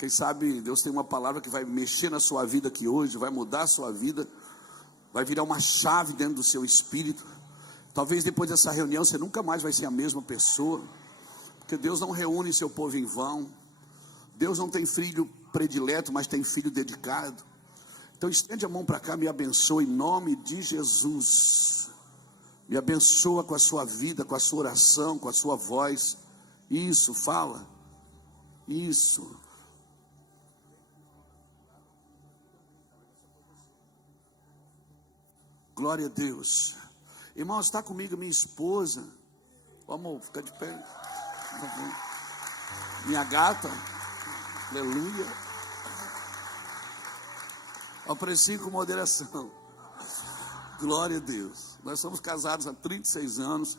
Quem sabe Deus tem uma palavra que vai mexer na sua vida aqui hoje, vai mudar a sua vida, vai virar uma chave dentro do seu espírito. Talvez depois dessa reunião você nunca mais vai ser a mesma pessoa, porque Deus não reúne seu povo em vão. Deus não tem filho predileto, mas tem filho dedicado. Então estende a mão para cá, me abençoa em nome de Jesus. Me abençoa com a sua vida, com a sua oração, com a sua voz. Isso, fala. Isso. Glória a Deus. Irmão, está comigo minha esposa. Ô, amor, fica de pé. Minha gata. Aleluia. Aprecio com moderação. Glória a Deus. Nós somos casados há 36 anos.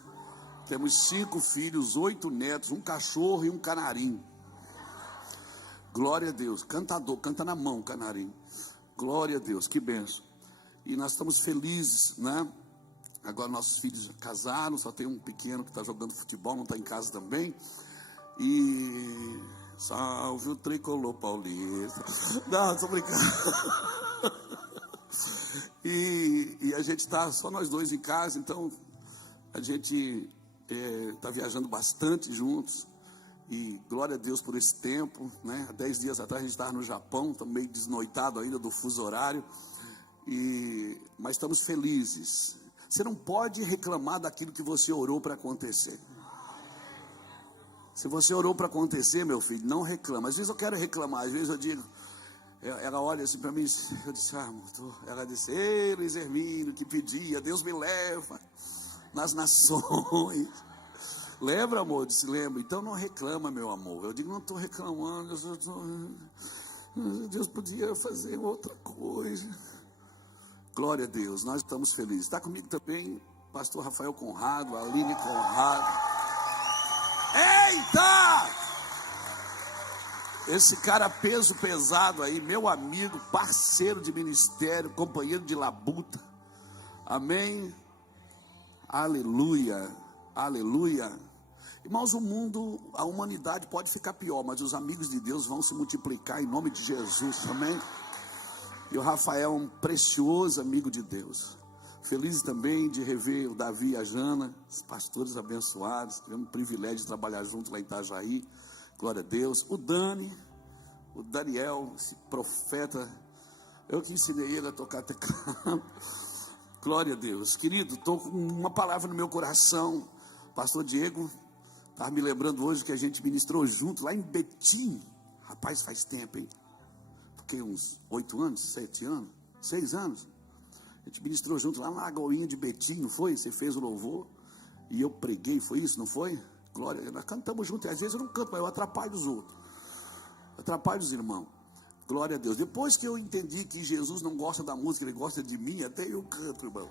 Temos 5 filhos, 8 netos, um cachorro e um canarinho. Glória a Deus. Cantador, canta na mão, canarinho. Glória a Deus, que benção. E nós estamos felizes, né? Agora nossos filhos casaram, só tem um pequeno que está jogando futebol, não está em casa também. E salve o tricolor paulista. Não, estou brincando. E a gente está só nós dois em casa, então a gente está viajando bastante juntos. E glória a Deus por esse tempo, né? Há 10 dias atrás a gente estava no Japão, estamos meio desnoitado ainda do fuso horário. Mas estamos felizes. Você não pode reclamar daquilo que você orou para acontecer. Se você orou para acontecer, meu filho, não reclama. Às vezes eu quero reclamar, às vezes eu digo, ela olha assim para mim, eu disse, ela disse, ei, Luiz Hermínio, que pedia, Deus me leva nas nações. Lembra, amor? Eu disse, lembra. Então não reclama, meu amor. Eu digo, não estou reclamando, Deus podia fazer outra coisa. Glória a Deus, nós estamos felizes. Está comigo também pastor Rafael Conrado, Aline Conrado. Eita! Esse cara peso pesado aí, meu amigo, parceiro de ministério, companheiro de labuta. Amém? Aleluia, aleluia. Irmãos, o mundo, a humanidade pode ficar pior, mas os amigos de Deus vão se multiplicar em nome de Jesus, amém? E o Rafael é um precioso amigo de Deus. Feliz também de rever o Davi e a Jana, os pastores abençoados. Tivemos o privilégio de trabalhar junto lá em Itajaí. Glória a Deus. O Dani, o Daniel, esse profeta. Eu que ensinei ele a tocar teclado. Glória a Deus. Querido, estou com uma palavra no meu coração. Pastor Diego estava me lembrando hoje que a gente ministrou junto lá em Betim. Rapaz, faz tempo, hein? Uns 8 anos, 7 anos, 6 anos. A gente ministrou junto lá na Lagoinha de Betim, não foi? Você fez o louvor e eu preguei, foi isso, não foi? Glória, nós cantamos juntos. Às vezes eu não canto, mas eu atrapalho os outros, atrapalho os irmãos. Glória a Deus. Depois que eu entendi que Jesus não gosta da música, ele gosta de mim, até eu canto, irmão.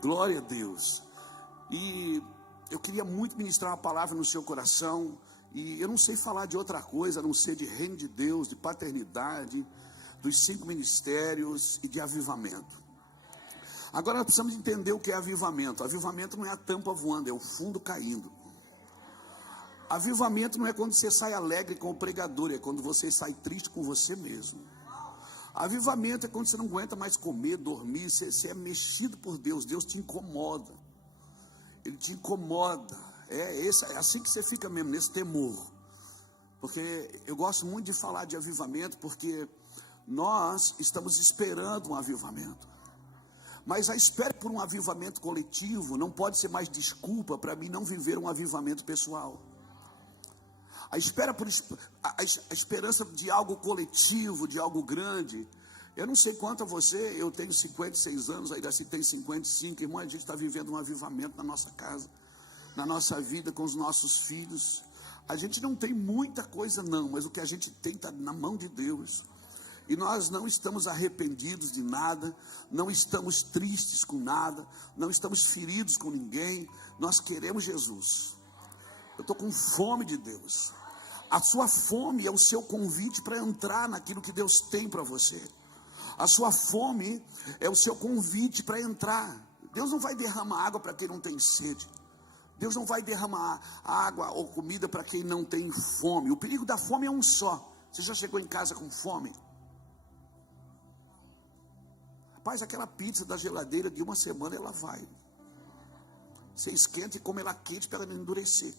Glória a Deus. E eu queria muito ministrar uma palavra no seu coração. E eu não sei falar de outra coisa, a não ser de reino de Deus, de paternidade, dos 5 ministérios e de avivamento. Agora nós precisamos entender o que é avivamento. Avivamento não é a tampa voando, é o fundo caindo. Avivamento não é quando você sai alegre com o pregador, é quando você sai triste com você mesmo. Avivamento é quando você não aguenta mais comer, dormir, você é mexido por Deus, Deus te incomoda. Ele te incomoda. É assim que você fica mesmo, nesse temor. Porque eu gosto muito de falar de avivamento, porque nós estamos esperando um avivamento. Mas a espera por um avivamento coletivo não pode ser mais desculpa para mim não viver um avivamento pessoal. A esperança de algo coletivo, de algo grande. Eu não sei quanto a você, eu tenho 56 anos, ainda se tem 55, irmão, a gente está vivendo um avivamento na nossa casa, na nossa vida, com os nossos filhos. A gente não tem muita coisa não, mas o que a gente tem está na mão de Deus. E nós não estamos arrependidos de nada, não estamos tristes com nada, não estamos feridos com ninguém. Nós queremos Jesus. Eu estou com fome de Deus. A sua fome é o seu convite para entrar naquilo que Deus tem para você. A sua fome é o seu convite para entrar. Deus não vai derramar água para quem não tem sede. Deus não vai derramar água ou comida para quem não tem fome. O perigo da fome é um só: Você já chegou em casa com fome? Rapaz, aquela pizza da geladeira de uma semana ela vai. Você esquenta e come ela quente para ela não endurecer.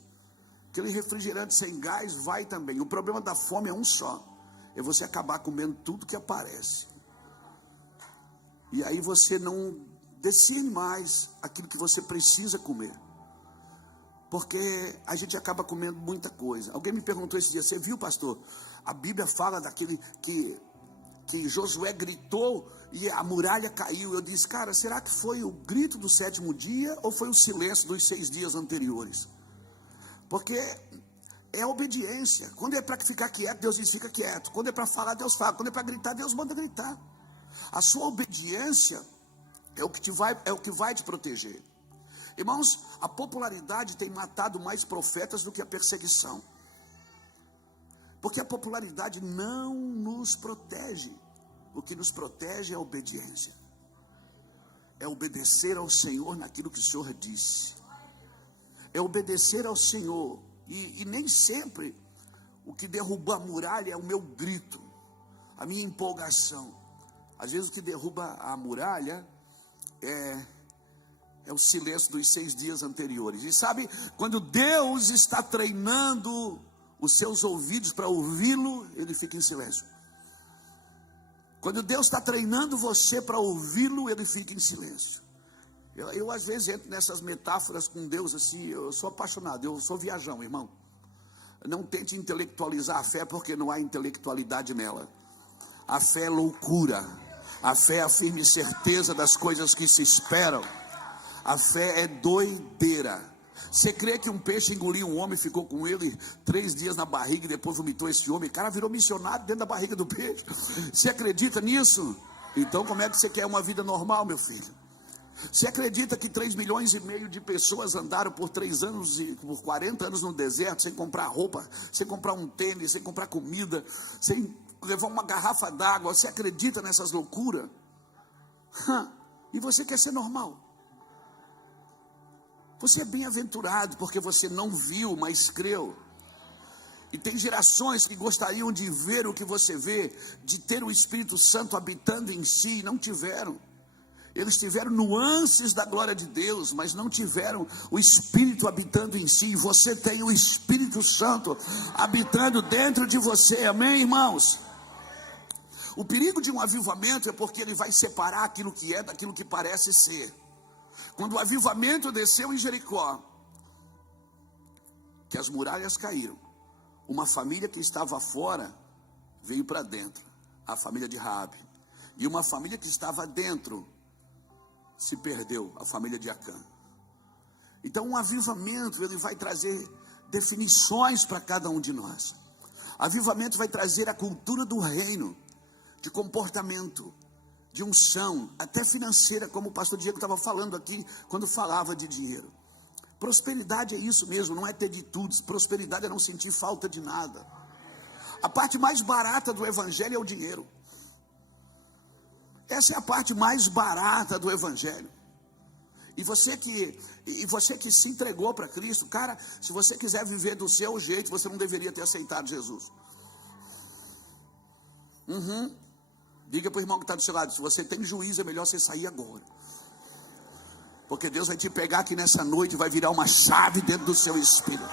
Aquele refrigerante sem gás vai também. O problema da fome é um só: é você acabar comendo tudo que aparece. E aí você não decide mais aquilo que você precisa comer. Porque a gente acaba comendo muita coisa. Alguém me perguntou esse dia: você viu, pastor? A Bíblia fala daquele que Josué gritou e a muralha caiu. Eu disse: cara, será que foi o grito do 7º dia ou foi o silêncio dos 6 dias anteriores? Porque é a obediência. Quando é para ficar quieto, Deus diz: fica quieto. Quando é para falar, Deus fala. Quando é para gritar, Deus manda gritar. A sua obediência é o que vai te proteger. Irmãos, a popularidade tem matado mais profetas do que a perseguição. Porque a popularidade não nos protege. O que nos protege é a obediência. É obedecer ao Senhor naquilo que o Senhor disse. É obedecer ao Senhor. E nem sempre o que derruba a muralha é o meu grito, a minha empolgação. Às vezes o que derruba a muralha é o silêncio dos 6 dias anteriores. E sabe, quando Deus está treinando os seus ouvidos para ouvi-lo, ele fica em silêncio. Quando Deus está treinando você para ouvi-lo, ele fica em silêncio. Eu às vezes entro nessas metáforas com Deus assim. Eu sou apaixonado, eu sou viajão, irmão. Não tente intelectualizar a fé, porque não há intelectualidade nela. A fé é loucura. A fé é a firme certeza das coisas que se esperam. A fé é doideira. Você crê que um peixe engoliu um homem, ficou com ele 3 dias na barriga e depois vomitou esse homem? O cara virou missionário dentro da barriga do peixe. Você acredita nisso? Então como é que você quer uma vida normal, meu filho? Você acredita que 3,5 milhões de pessoas andaram por 3 anos e por 40 anos no deserto, sem comprar roupa, sem comprar um tênis, sem comprar comida, sem levar uma garrafa d'água? Você acredita nessas loucuras? E você quer ser normal? Você é bem-aventurado porque você não viu, mas creu. E tem gerações que gostariam de ver o que você vê, de ter o Espírito Santo habitando em si, e não tiveram. Eles tiveram nuances da glória de Deus, mas não tiveram o Espírito habitando em si. E você tem o Espírito Santo habitando dentro de você. Amém, irmãos? O perigo de um avivamento é porque ele vai separar aquilo que é daquilo que parece ser. Quando o avivamento desceu em Jericó, que as muralhas caíram, uma família que estava fora veio para dentro, a família de Raabe. E uma família que estava dentro se perdeu, a família de Acã. Então um avivamento, ele vai trazer definições para cada um de nós. Avivamento vai trazer a cultura do reino, de comportamento, de unção, até financeira, como o pastor Diego estava falando aqui, quando falava de dinheiro. Prosperidade é isso mesmo, não é ter de tudo. Prosperidade é não sentir falta de nada. A parte mais barata do evangelho é o dinheiro. Essa é a parte mais barata do evangelho. E você que se entregou para Cristo, cara, se você quiser viver do seu jeito, você não deveria ter aceitado Jesus. Diga para o irmão que está do seu lado: se você tem juízo, é melhor você sair agora. Porque Deus vai te pegar aqui nessa noite e vai virar uma chave dentro do seu espírito.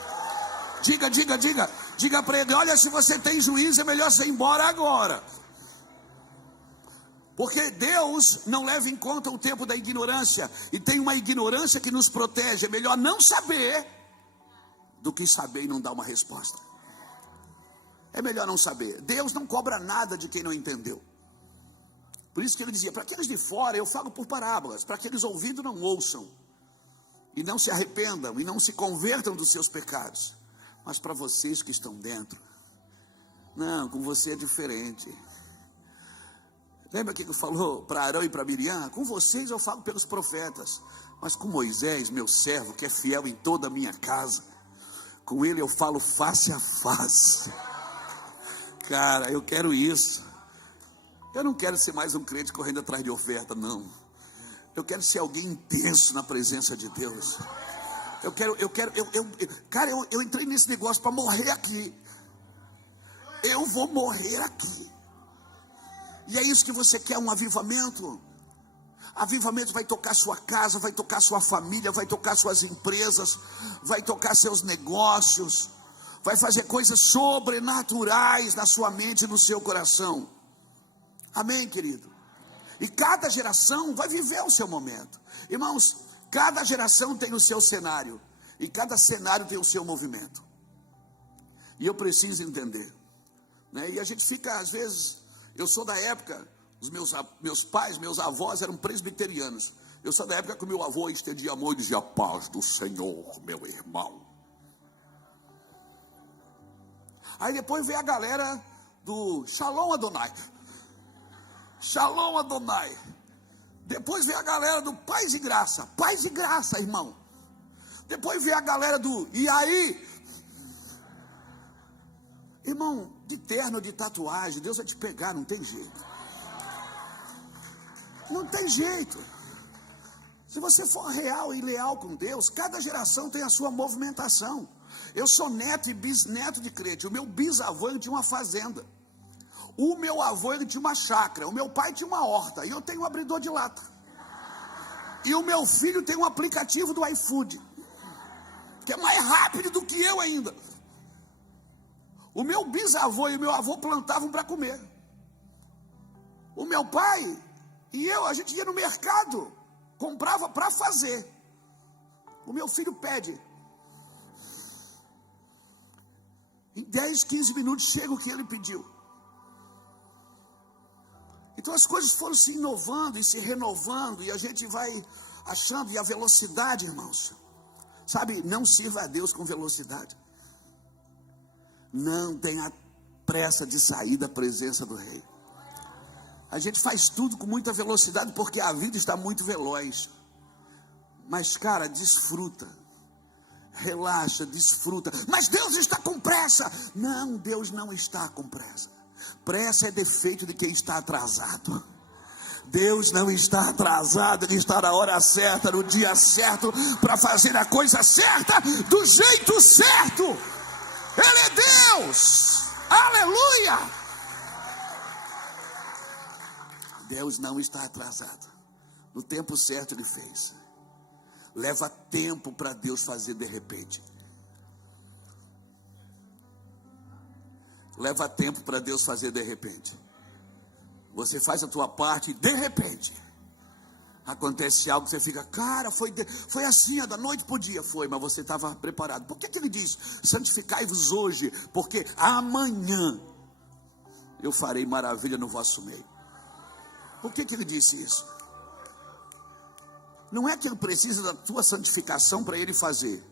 Diga para ele: olha, se você tem juízo, é melhor você ir embora agora. Porque Deus não leva em conta o tempo da ignorância. E tem uma ignorância que nos protege. É melhor não saber do que saber e não dar uma resposta. É melhor não saber. Deus não cobra nada de quem não entendeu. Por isso que ele dizia: para aqueles de fora eu falo por parábolas, para aqueles ouvindo não ouçam, e não se arrependam, e não se convertam dos seus pecados. Mas para vocês que estão dentro, não, com você é diferente. Lembra que ele falou para Arão e para Miriam? Com vocês eu falo pelos profetas, mas com Moisés, meu servo, que é fiel em toda a minha casa, com ele eu falo face a face. Cara, eu quero isso. Eu não quero ser mais um crente correndo atrás de oferta, não. Eu quero ser alguém intenso na presença de Deus. Eu entrei nesse negócio para morrer aqui. eu vou morrer aqui. E é isso que você quer, um avivamento? Avivamento vai tocar sua casa, vai tocar sua família, vai tocar suas empresas, vai tocar seus negócios, vai fazer coisas sobrenaturais na sua mente e no seu coração. Amém, querido? E cada geração vai viver o seu momento. Irmãos, cada geração tem o seu cenário, e cada cenário tem o seu movimento. E eu preciso entender, né? E a gente fica, às vezes, eu sou da época, os meus pais, meus avós eram presbiterianos. Eu sou da época que o meu avô estendia a mão e dizia: paz do Senhor, meu irmão. Aí depois veio a galera do Shalom Adonai. Shalom Adonai. Depois veio a galera do paz e graça. Paz e graça, irmão. Depois veio a galera do e aí? Irmão, de terno, de tatuagem, Deus vai te pegar, não tem jeito. Não tem jeito. Se você for real e leal com Deus, cada geração tem a sua movimentação. Eu sou neto e bisneto de crente. O meu bisavô, ele tinha uma fazenda. O meu avô, ele tinha uma chácara. O meu pai tinha uma horta. E eu tenho um abridor de lata. E o meu filho tem um aplicativo do iFood, que é mais rápido do que eu ainda. O meu bisavô e o meu avô plantavam para comer. O meu pai e eu, a gente ia no mercado, comprava para fazer. O meu filho pede. Em 10, 15 minutos chega o que ele pediu. Então as coisas foram se inovando e se renovando, e a gente vai achando, e a velocidade, irmãos, sabe, não sirva a Deus com velocidade. Não tenha pressa de sair da presença do Rei. A gente faz tudo com muita velocidade porque a vida está muito veloz. Mas, cara, desfruta. Relaxa, desfruta. Mas Deus está com pressa. Não, Deus não está com pressa. Pressa é defeito de quem está atrasado. Deus não está atrasado, Ele está na hora certa, no dia certo, para fazer a coisa certa, do jeito certo. Ele é Deus. Aleluia. Deus não está atrasado. No tempo certo Ele fez. Leva tempo para Deus fazer de repente. Leva tempo para Deus fazer de repente. Você faz a tua parte e de repente acontece algo que você fica, cara, foi assim, da noite para o dia. Foi, mas você estava preparado. Por que ele diz, santificai-vos hoje, porque amanhã eu farei maravilha no vosso meio? Por que ele disse isso? Não é que ele precisa da tua santificação para ele fazer.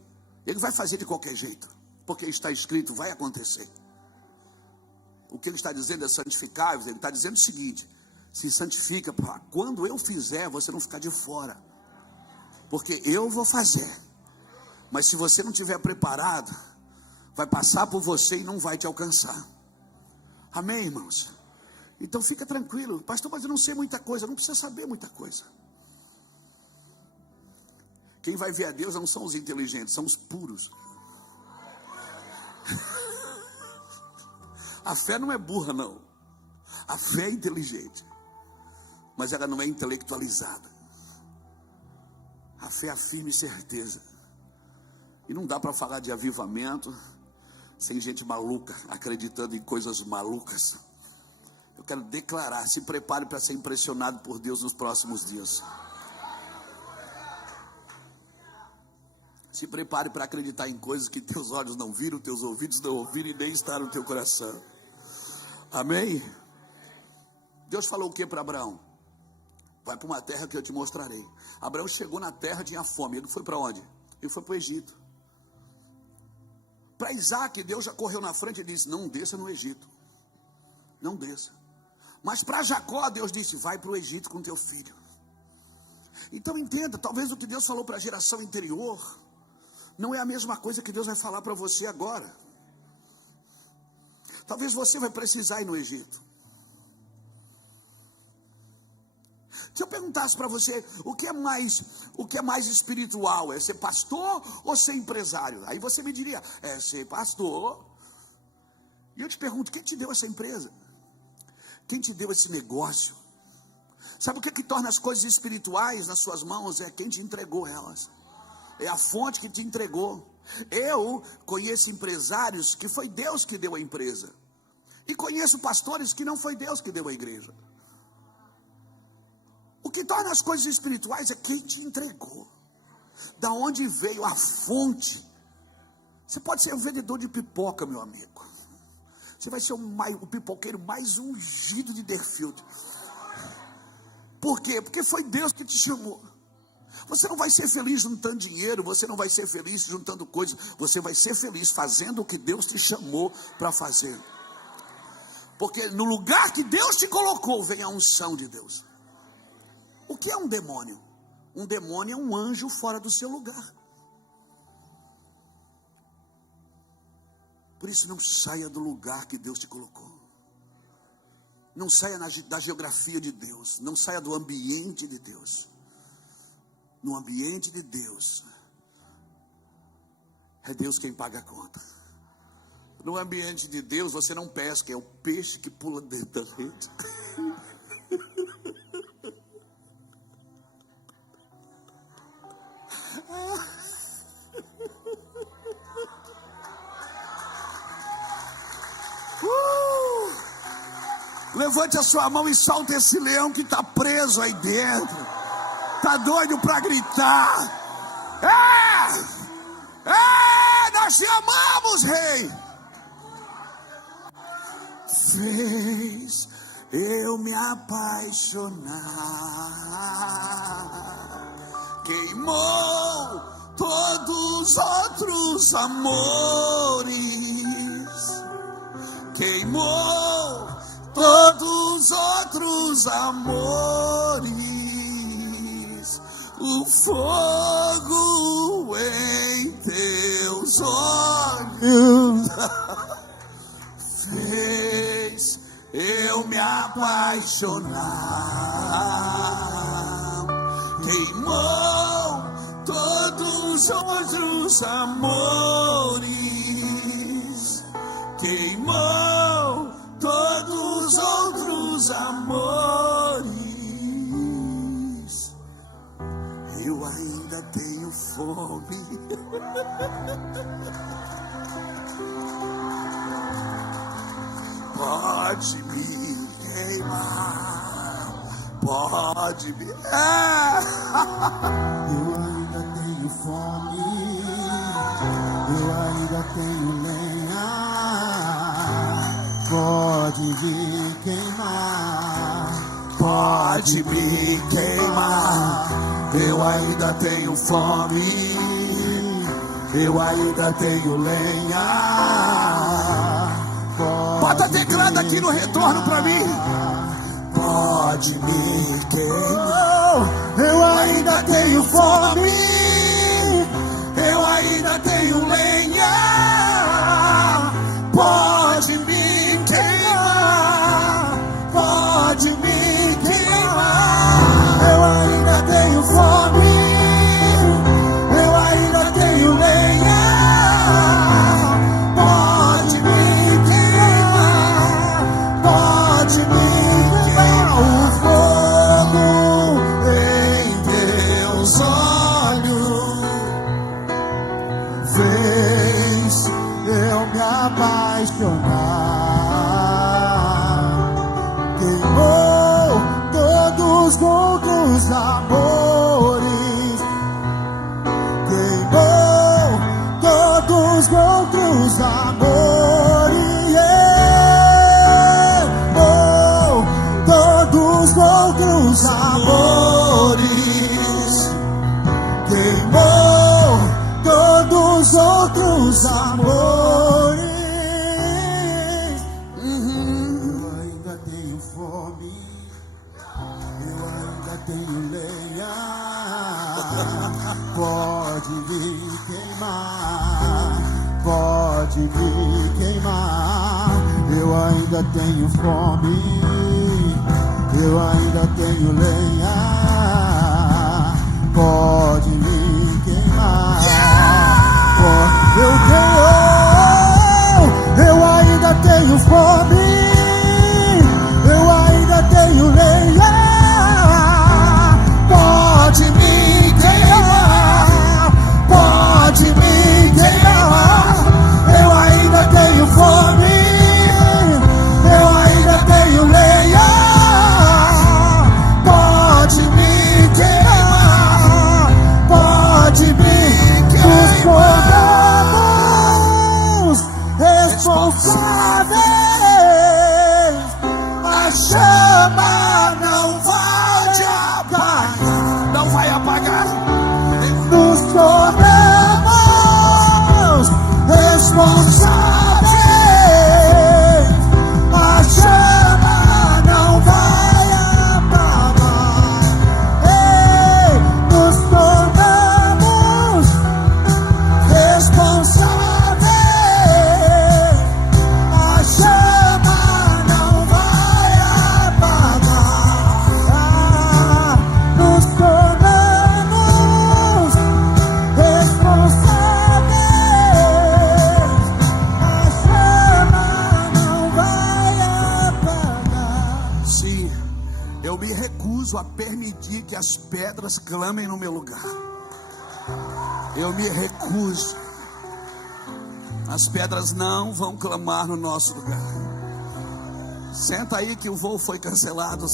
Ele vai fazer de qualquer jeito, porque está escrito, vai acontecer. O que ele está dizendo é santificar-vos. Ele está dizendo o seguinte: se santifica para quando eu fizer, você não ficar de fora, porque eu vou fazer. Mas se você não estiver preparado, vai passar por você e não vai te alcançar. Amém, irmãos? Então fica tranquilo. Pastor, mas eu não sei muita coisa. Não precisa saber muita coisa. Quem vai ver a Deus não são os inteligentes, são os puros. A fé não é burra, não. A fé é inteligente, mas ela não é intelectualizada. A fé é a firme certeza. E não dá para falar de avivamento sem gente maluca, acreditando em coisas malucas. Eu quero declarar, se prepare para ser impressionado por Deus nos próximos dias. Se prepare para acreditar em coisas que teus olhos não viram, teus ouvidos não ouviram e nem está no teu coração. Amém? Deus falou o que para Abraão? Vai para uma terra que eu te mostrarei. Abraão chegou na terra, tinha fome. Ele foi para onde? Ele foi para o Egito. Para Isaac, Deus já correu na frente e disse, não desça no Egito. Não desça. Mas para Jacó, Deus disse, vai para o Egito com teu filho. Então entenda, talvez o que Deus falou para a geração anterior não é a mesma coisa que Deus vai falar para você agora. Talvez você vai precisar ir no Egito. Se eu perguntasse para você, o que é mais espiritual? É ser pastor ou ser empresário? Aí você me diria, é ser pastor. E eu te pergunto, quem te deu essa empresa? Quem te deu esse negócio? Sabe o que torna as coisas espirituais nas suas mãos? É quem te entregou elas. É a fonte que te entregou. Eu conheço empresários que foi Deus que deu a empresa. E conheço pastores que não foi Deus que deu a igreja. O que torna as coisas espirituais é quem te entregou. Da onde veio a fonte. Você pode ser um vendedor de pipoca, meu amigo. Você vai ser o pipoqueiro mais ungido de Deerfield. Por quê? Porque foi Deus que te chamou. Você não vai ser feliz juntando dinheiro, você não vai ser feliz juntando coisas. Você vai ser feliz fazendo o que Deus te chamou para fazer. Porque no lugar que Deus te colocou, vem a unção de Deus. O que é um demônio? Um demônio é um anjo fora do seu lugar. Por isso não saia do lugar que Deus te colocou. Não saia da geografia de Deus. Não saia do ambiente de Deus. No ambiente de Deus, é Deus quem paga a conta. No ambiente de Deus você não pesca, é o peixe que pula dentro da rede. Levante a sua mão e solte esse leão que está preso aí dentro. Está doido para gritar. Nós te amamos, Rei. Fez eu me apaixonar. Queimou todos os outros amores. Queimou todos os outros amores. O fogo em teus olhos fez eu me apaixonar. Queimou todos os outros amores. Queimou todos os outros amores. Eu ainda tenho fome. Pode me queimar. Pode me. Eu ainda tenho fome. Eu ainda tenho lenha. Pode me queimar. Pode me queimar. Eu ainda tenho fome. Eu ainda tenho lenha. Bota teclado aqui no retorno pra mim. Pode me queimar. Eu ainda tenho fome. Eu ainda tenho lenha. Pode me queimar. Pode me queimar. Eu ainda tenho fome. Eu ainda tenho lenha. Pode me queimar. Pode me queimar. O fogo Em teus olhos fez eu me apaixonar. Queimou todos os outros amores. Queimou todos os outros amores. Queimou todos os outros amores. Queimou todos os outros amores. Eu ainda tenho fome. Eu ainda tenho lenha. Pode me queimar. Pode me queimar. Eu ainda tenho fome. Eu ainda tenho lenha. Pode me queimar. Eu ainda tenho a chama não vai te apagar. Não vai apagar. Nos tornamos responsáveis. A chama não vai apagar. Ei, nos tornamos responsáveis. A chama não vai apagar. Nos tornamos responsáveis. A chama não vai apagar. Sim, eu me recuso a permitir que as pedras clamem no meu lugar. Eu me recuso. As pedras não vão clamar no nosso lugar. Senta aí que o voo foi cancelado.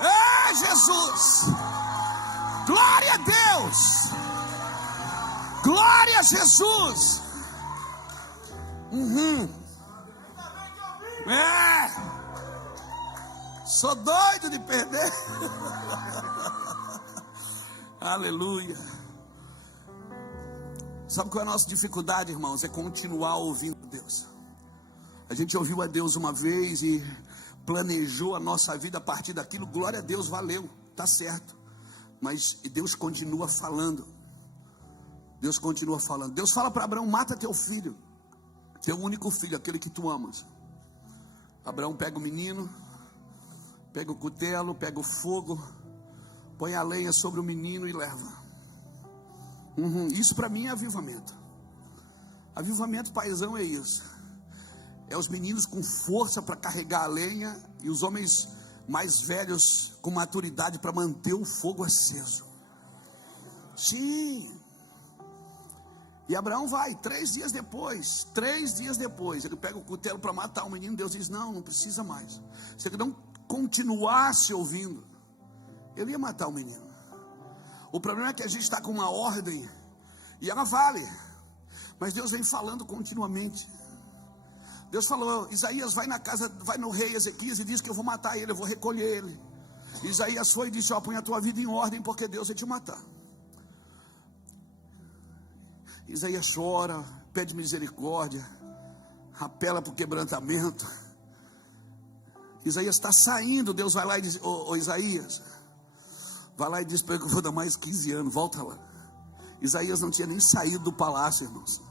É Jesus! Glória a Deus! Glória a Jesus! Sou doido de perder. Aleluia. Sabe qual é a nossa dificuldade, irmãos? É continuar ouvindo Deus. A gente ouviu a Deus uma vez e planejou a nossa vida a partir daquilo. Glória a Deus, valeu, tá certo. Mas Deus continua falando. Deus continua falando. Deus fala para Abraão: mata teu filho, teu único filho, aquele que tu amas. Abraão pega o menino, pega o cutelo, pega o fogo, põe a lenha sobre o menino e leva. Isso para mim é avivamento. Avivamento, paizão, é isso. É os meninos com força para carregar a lenha e os homens mais velhos com maturidade para manter o fogo aceso. Sim. E Abraão vai, 3 dias depois, ele pega o cutelo para matar o menino. Deus diz: não precisa mais. Se ele não continuasse ouvindo, ele ia matar o menino. O problema é que a gente está com uma ordem e ela vale, mas Deus vem falando continuamente. Deus falou: Isaías, vai na casa, vai no rei Ezequias e diz que eu vou matar ele, eu vou recolher ele. Isaías foi e disse: ó, põe a tua vida em ordem, porque Deus vai te matar. Isaías chora, pede misericórdia, apela para o quebrantamento. Isaías está saindo, Deus vai lá e diz: ô Isaías, vai lá e diz para ele que eu vou dar mais 15 anos, volta lá. Isaías não tinha nem saído do palácio, irmãos.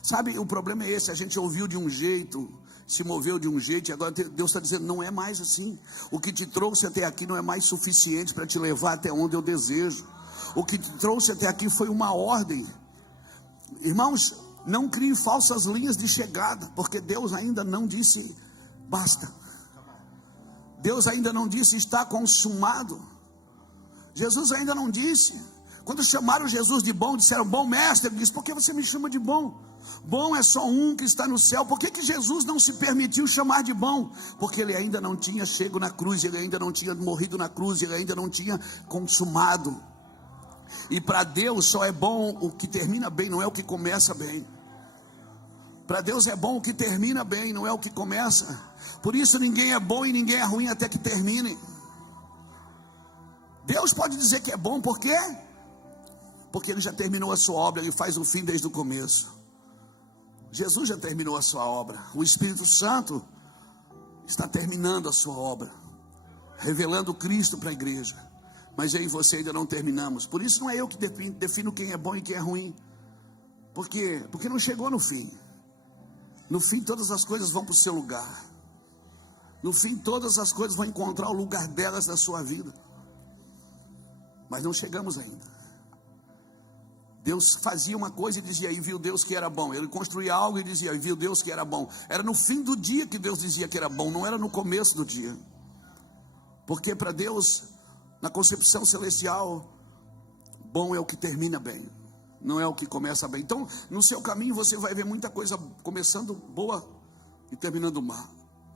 Sabe, o problema é esse: a gente ouviu de um jeito, se moveu de um jeito, e agora Deus está dizendo: não é mais assim. O que te trouxe até aqui não é mais suficiente para te levar até onde eu desejo. O que te trouxe até aqui foi uma ordem. Irmãos, não crie falsas linhas de chegada, porque Deus ainda não disse basta. Deus ainda não disse está consumado. Jesus ainda não disse. Quando chamaram Jesus de bom, disseram: bom mestre. Ele disse: por que você me chama de bom? Bom é só um que está no céu. Por que Jesus não se permitiu chamar de bom? Porque ele ainda não tinha chego na cruz, ele ainda não tinha morrido na cruz, ele ainda não tinha consumado. E para Deus só é bom o que termina bem, não é o que começa bem. Para Deus é bom o que termina bem, não é o que começa. Por isso ninguém é bom e ninguém é ruim até que termine. Deus pode dizer que é bom, por quê? Porque Ele já terminou a sua obra, Ele faz o fim desde o começo. Jesus já terminou a sua obra. O Espírito Santo está terminando a sua obra, revelando Cristo para a igreja. Mas eu e você ainda não terminamos. Por isso não é eu que defino quem é bom e quem é ruim. Por quê? Porque não chegou no fim. No fim todas as coisas vão para o seu lugar. No fim todas as coisas vão encontrar o lugar delas na sua vida. Mas não chegamos ainda. Deus fazia uma coisa e dizia: e viu Deus que era bom. Ele construía algo e dizia: e viu Deus que era bom. Era no fim do dia que Deus dizia que era bom, não era no começo do dia. Porque para Deus, na concepção celestial, bom é o que termina bem, não é o que começa bem. Então, no seu caminho você vai ver muita coisa começando boa e terminando mal.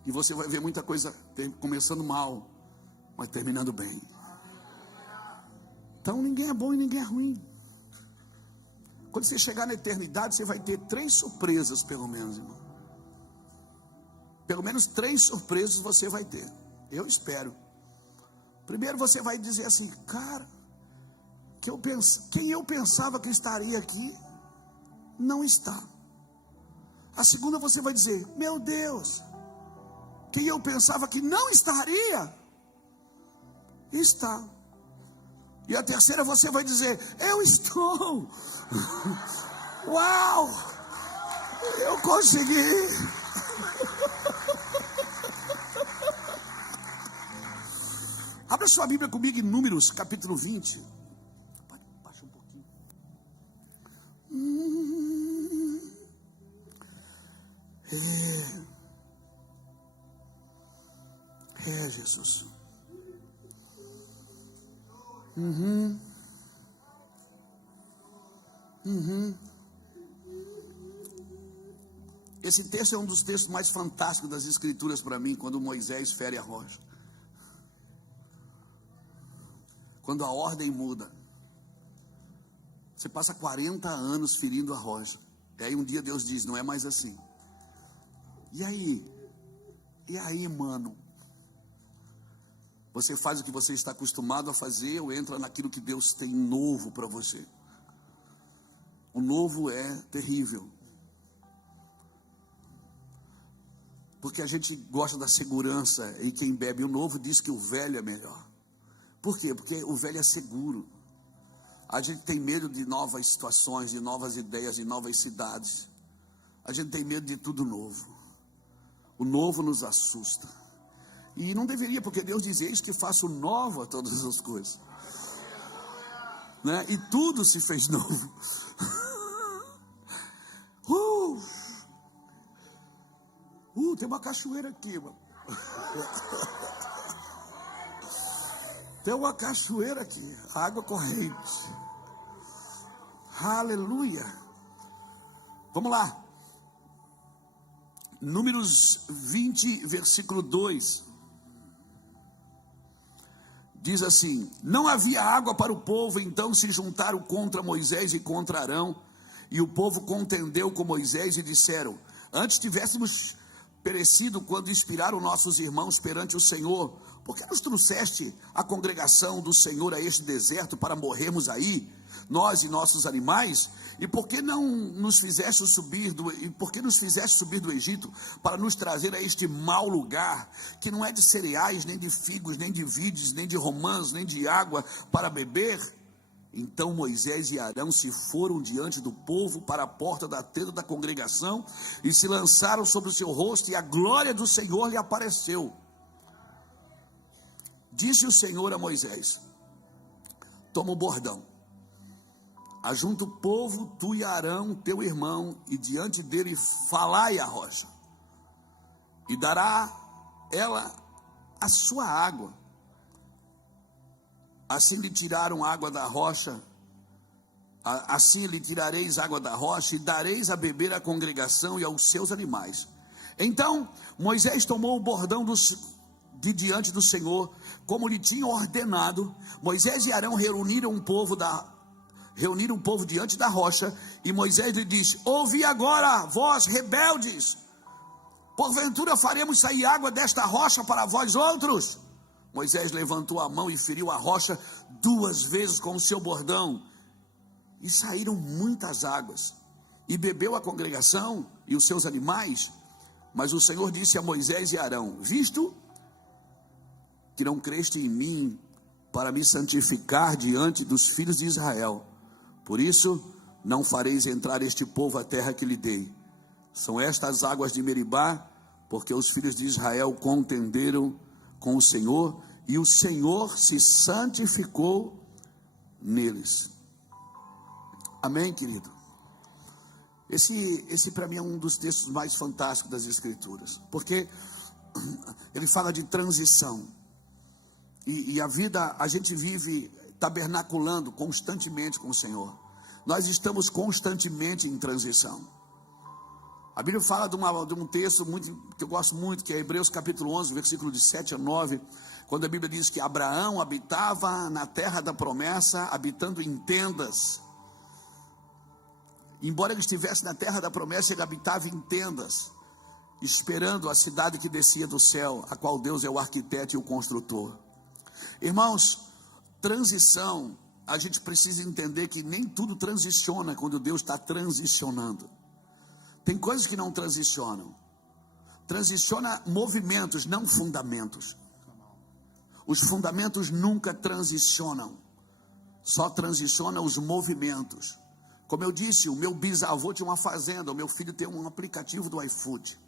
E você vai ver muita coisa começando mal, mas terminando bem. Então ninguém é bom e ninguém é ruim. Quando você chegar na eternidade, você vai ter 3 surpresas, pelo menos, irmão. Pelo menos 3 surpresas você vai ter. Eu espero. Primeiro você vai dizer assim: cara, quem eu pensava que estaria aqui, não está. A segunda você vai dizer: meu Deus, quem eu pensava que não estaria, está. E a terceira você vai dizer: eu estou. Uau, eu consegui. Abra sua Bíblia comigo em Números, capítulo 20. Baixa um pouquinho. Jesus. Esse texto é um dos textos mais fantásticos das Escrituras para mim, quando Moisés fere a rocha. Quando a ordem muda. Você passa 40 anos ferindo a rocha. E aí um dia Deus diz: não é mais assim. E aí? E aí, mano? Você faz o que você está acostumado a fazer ou entra naquilo que Deus tem novo para você? O novo é terrível. Porque a gente gosta da segurança, e quem bebe o novo diz que o velho é melhor. Por quê? Porque o velho é seguro. A gente tem medo de novas situações, de novas ideias, de novas cidades. A gente tem medo de tudo novo. O novo nos assusta. E não deveria, porque Deus diz: eis que faço nova todas as coisas, né? E tudo se fez novo. Tem uma cachoeira aqui, mano. Tem uma cachoeira aqui, água corrente. Aleluia. Vamos lá. Números 20, versículo 2. Diz assim: não havia água para o povo, então se juntaram contra Moisés e contra Arão. E o povo contendeu com Moisés e disseram: antes tivéssemos perecido quando inspiraram nossos irmãos perante o Senhor, por que nos trouxeste a congregação do Senhor a este deserto para morrermos aí, nós e nossos animais? E por que não nos fizeste subir do Egito para nos trazer a este mau lugar, que não é de cereais, nem de figos, nem de vides, nem de romãs, nem de água para beber? Então Moisés e Arão se foram diante do povo para a porta da tenda da congregação e se lançaram sobre o seu rosto, e a glória do Senhor lhe apareceu. Disse o Senhor a Moisés: toma o bordão, ajunta o povo, tu e Arão, teu irmão, e diante dele falai a rocha, e dará ela a sua água. Assim lhe tiraram água da rocha, assim lhe tirareis água da rocha, e dareis a beber à congregação e aos seus animais. Então Moisés tomou o bordão de diante do Senhor, como lhe tinha ordenado. Moisés e Arão reuniram o povo diante da rocha, e Moisés lhe disse: ouvi agora, vós rebeldes, porventura faremos sair água desta rocha para vós outros? Moisés levantou a mão e feriu a rocha 2 vezes com o seu bordão, e saíram muitas águas, e bebeu a congregação e os seus animais. Mas o Senhor disse a Moisés e Arão: visto que não creste em mim para me santificar diante dos filhos de Israel, por isso não fareis entrar este povo à terra que lhe dei. São estas águas de Meribá, porque os filhos de Israel contenderam com o Senhor, e o Senhor se santificou neles. Amém, querido? Esse para mim é um dos textos mais fantásticos das Escrituras, porque ele fala de transição, e a vida, a gente vive tabernaculando constantemente com o Senhor. Nós estamos constantemente em transição. A Bíblia fala de um texto que eu gosto muito, que é Hebreus capítulo 11, versículo de 7 a 9, quando a Bíblia diz que Abraão habitava na terra da promessa, habitando em tendas. Embora ele estivesse na terra da promessa, ele habitava em tendas, esperando a cidade que descia do céu, a qual Deus é o arquiteto e o construtor. Irmãos, transição, a gente precisa entender que nem tudo transiciona quando Deus está transicionando. Tem coisas que não transicionam. Transiciona movimentos, não fundamentos. Os fundamentos nunca transicionam. Só transiciona os movimentos. Como eu disse, o meu bisavô tinha uma fazenda, o meu filho tem um aplicativo do iFood.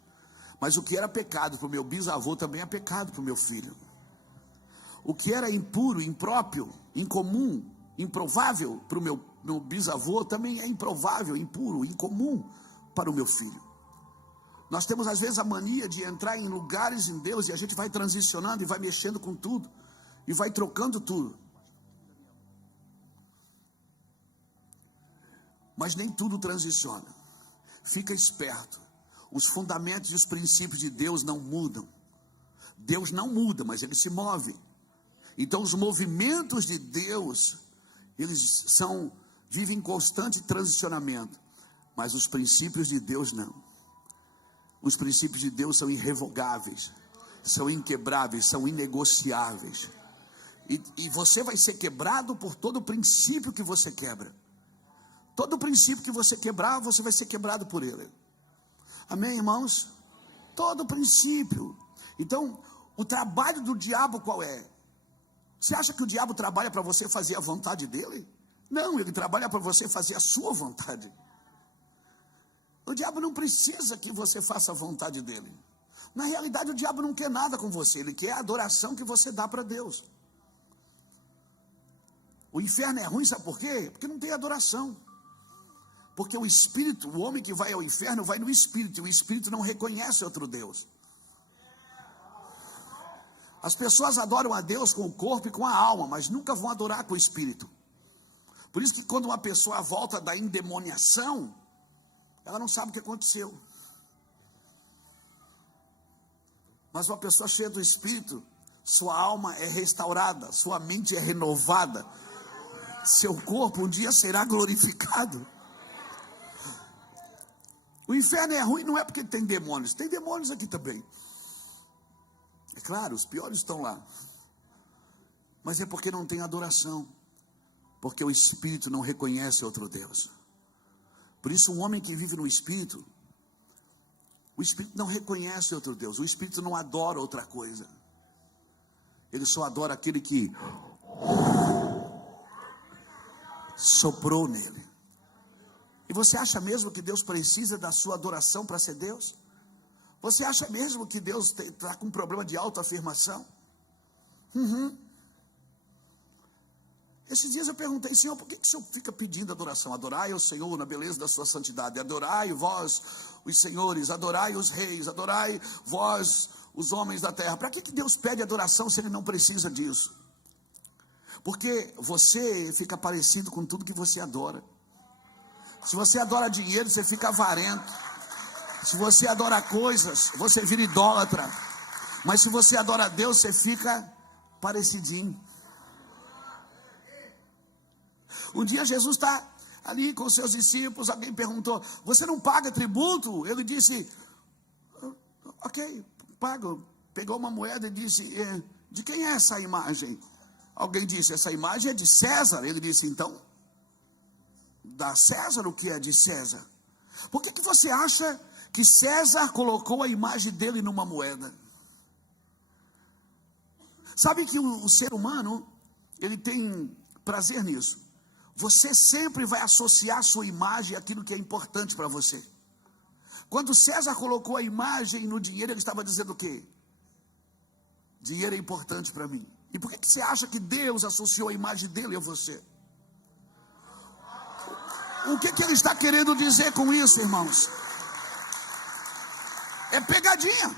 Mas o que era pecado para o meu bisavô também é pecado para o meu filho. O que era impuro, impróprio, incomum, improvável para o meu bisavô também é improvável, impuro, incomum para o meu filho. Nós temos às vezes a mania de entrar em lugares em Deus e a gente vai transicionando e vai mexendo com tudo e vai trocando tudo. Mas nem tudo transiciona. Fica esperto. Os fundamentos e os princípios de Deus não mudam. Deus não muda, mas ele se move. Então os movimentos de Deus, eles vivem em constante transicionamento. Mas os princípios de Deus não. Os princípios de Deus são irrevogáveis, são inquebráveis, são inegociáveis. E você vai ser quebrado por todo princípio que você quebra. Todo princípio que você quebrar, você vai ser quebrado por ele. Amém, irmãos? Todo princípio. Então, o trabalho do diabo qual é? Você acha que o diabo trabalha para você fazer a vontade dele? Não, ele trabalha para você fazer a sua vontade. O diabo não precisa que você faça a vontade dele. Na realidade, o diabo não quer nada com você. Ele quer a adoração que você dá para Deus. O inferno é ruim, sabe por quê? Porque não tem adoração. Porque o espírito, o homem que vai ao inferno, vai no espírito. E o espírito não reconhece outro Deus. As pessoas adoram a Deus com o corpo e com a alma, mas nunca vão adorar com o espírito. Por isso que quando uma pessoa volta da endemoniação, ela não sabe o que aconteceu. Mas uma pessoa cheia do Espírito, sua alma é restaurada, sua mente é renovada, seu corpo um dia será glorificado. O inferno é ruim não é porque tem demônios aqui também. É claro, os piores estão lá. Mas é porque não tem adoração, porque o Espírito não reconhece outro Deus. Por isso, um homem que vive no Espírito, o Espírito não reconhece outro Deus, o Espírito não adora outra coisa. Ele só adora aquele que soprou nele. E você acha mesmo que Deus precisa da sua adoração para ser Deus? Você acha mesmo que Deus está com um problema de autoafirmação? Esses dias eu perguntei, Senhor, por que o Senhor fica pedindo adoração? Adorai ao Senhor na beleza da sua santidade. Adorai vós os senhores, adorai os reis, adorai vós os homens da terra. Para que Deus pede adoração se Ele não precisa disso? Porque você fica parecido com tudo que você adora. Se você adora dinheiro, você fica avarento. Se você adora coisas, você vira idólatra. Mas se você adora a Deus, você fica parecidinho. Um dia Jesus está ali com os seus discípulos, alguém perguntou, você não paga tributo? Ele disse, ok, pago. Pegou uma moeda e disse, de quem é essa imagem? Alguém disse, essa imagem é de César. Ele disse, então, dá César o que é de César. Por que você acha que César colocou a imagem dele numa moeda? Sabe que o ser humano, ele tem prazer nisso. Você sempre vai associar a sua imagem àquilo que é importante para você. Quando César colocou a imagem no dinheiro, ele estava dizendo o quê? Dinheiro é importante para mim. E por que você acha que Deus associou a imagem dele a você? O que ele está querendo dizer com isso, irmãos? É pegadinha.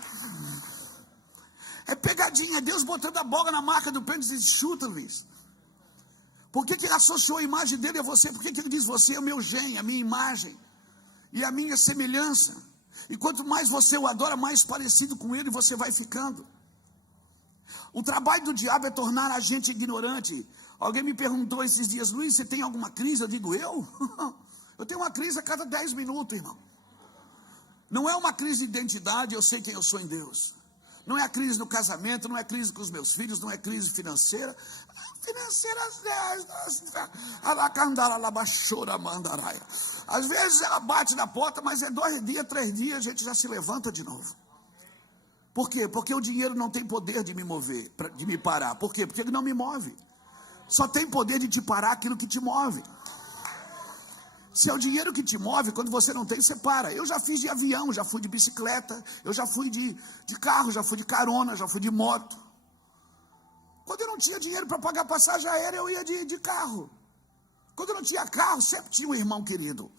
É pegadinha. Deus botando a bola na marca do pênis e chuta, Luiz. Por que ele associou a imagem dele a você? Por que ele diz, você é o meu gene, a minha imagem e a minha semelhança? E quanto mais você o adora, mais parecido com ele você vai ficando. O trabalho do diabo é tornar a gente ignorante. Alguém me perguntou esses dias, Luiz, você tem alguma crise? Eu digo, eu? Eu tenho uma crise a cada 10 minutos, irmão. Não é uma crise de identidade, eu sei quem eu sou em Deus. Não é a crise no casamento, não é crise com os meus filhos, não é crise financeira. Às vezes ela bate na porta, mas é 2 dias, 3 dias, a gente já se levanta de novo. Por quê? Porque o dinheiro não tem poder de me mover, de me parar. Por quê? Porque ele não me move. Só tem poder de te parar aquilo que te move. Se é o dinheiro que te move, quando você não tem, você para. Eu já fiz de avião, já fui de bicicleta, eu já fui de carro, já fui de carona, já fui de moto. Quando eu não tinha dinheiro para pagar passagem aérea, eu ia de carro. Quando eu não tinha carro, sempre tinha um irmão querido.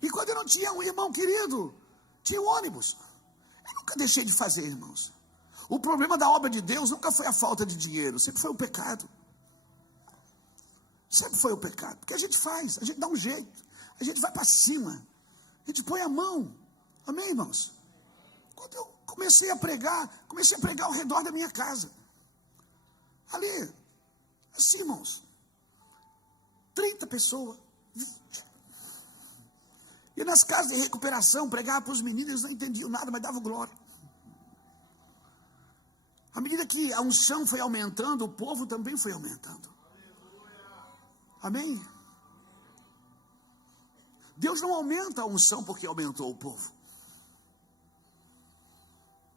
E quando eu não tinha um irmão querido, tinha um ônibus. Eu nunca deixei de fazer, irmãos. O problema da obra de Deus nunca foi a falta de dinheiro, sempre foi o pecado. Sempre foi o pecado, porque a gente faz, a gente dá um jeito, a gente vai para cima, a gente põe a mão, amém, irmãos? Quando eu comecei a pregar ao redor da minha casa, ali, assim, irmãos, 30 pessoas, 20. E nas casas de recuperação, pregava para os meninos, eles não entendiam nada, mas davam glória. À medida que a unção foi aumentando, o povo também foi aumentando. Amém? Deus não aumenta a unção porque aumentou o povo.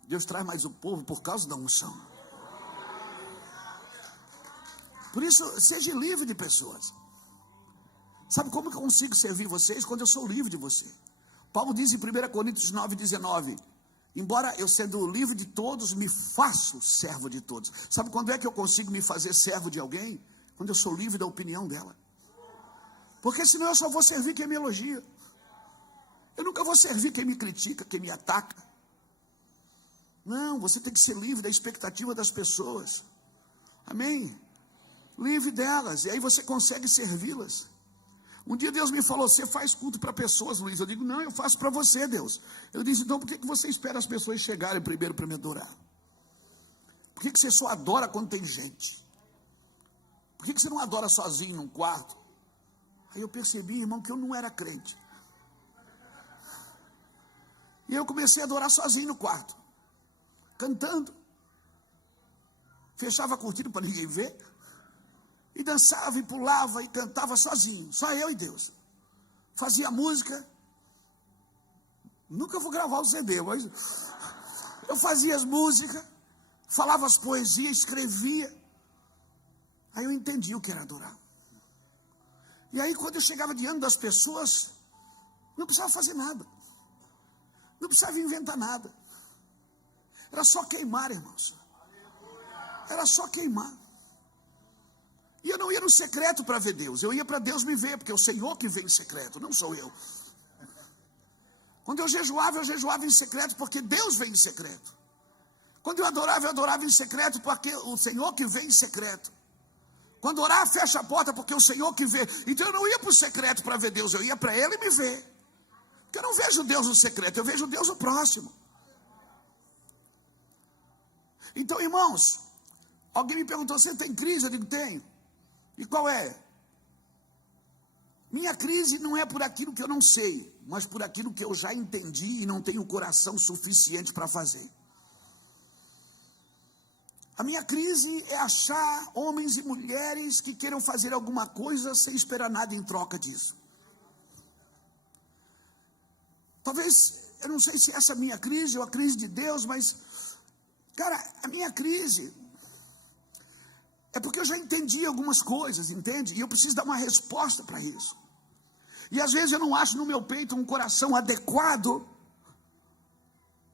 Deus traz mais o povo por causa da unção. Por isso, seja livre de pessoas. Sabe como que eu consigo servir vocês? Quando eu sou livre de você. Paulo diz em 1 Coríntios 9:19, embora eu sendo livre de todos, me faço servo de todos. Sabe quando é que eu consigo me fazer servo de alguém? Quando eu sou livre da opinião dela. Porque senão eu só vou servir quem me elogia. Eu nunca vou servir quem me critica, quem me ataca. Não, você tem que ser livre da expectativa das pessoas. Amém? Livre delas, e aí você consegue servi-las. Um dia Deus me falou, você faz culto para pessoas, Luiz. Eu digo, não, eu faço para você, Deus. Eu disse, então por que você espera as pessoas chegarem primeiro para me adorar? Por que você só adora quando tem gente? Por que você não adora sozinho num quarto? Aí eu percebi, irmão, que eu não era crente. E eu comecei a adorar sozinho no quarto, cantando. Fechava a cortina para ninguém ver. E dançava, e pulava, e cantava sozinho. Só eu e Deus. Fazia música. Nunca vou gravar o CD, mas eu fazia as músicas, falava as poesias, escrevia. Aí eu entendi o que era adorar. E aí quando eu chegava diante das pessoas, não precisava fazer nada. Não precisava inventar nada. Era só queimar, irmãos. Era só queimar. E eu não ia no secreto para ver Deus. Eu ia para Deus me ver, porque é o Senhor que vem em secreto, não sou eu. Quando eu jejuava em secreto, porque Deus vem em secreto. Quando eu adorava em secreto, porque o Senhor que vem em secreto. Quando orar, fecha a porta, porque é o Senhor que vê. Então eu não ia para o secreto para ver Deus, eu ia para Ele me ver. Porque eu não vejo Deus no secreto, eu vejo Deus no próximo. Então, irmãos, alguém me perguntou, você tem crise? Eu digo, tenho. E qual é? Minha crise não é por aquilo que eu não sei, mas por aquilo que eu já entendi e não tenho coração suficiente para fazer. A minha crise é achar homens e mulheres que queiram fazer alguma coisa sem esperar nada em troca disso. Talvez, eu não sei se essa é a minha crise ou a crise de Deus, mas, cara, a minha crise é porque eu já entendi algumas coisas, entende? E eu preciso dar uma resposta para isso. E às vezes eu não acho no meu peito um coração adequado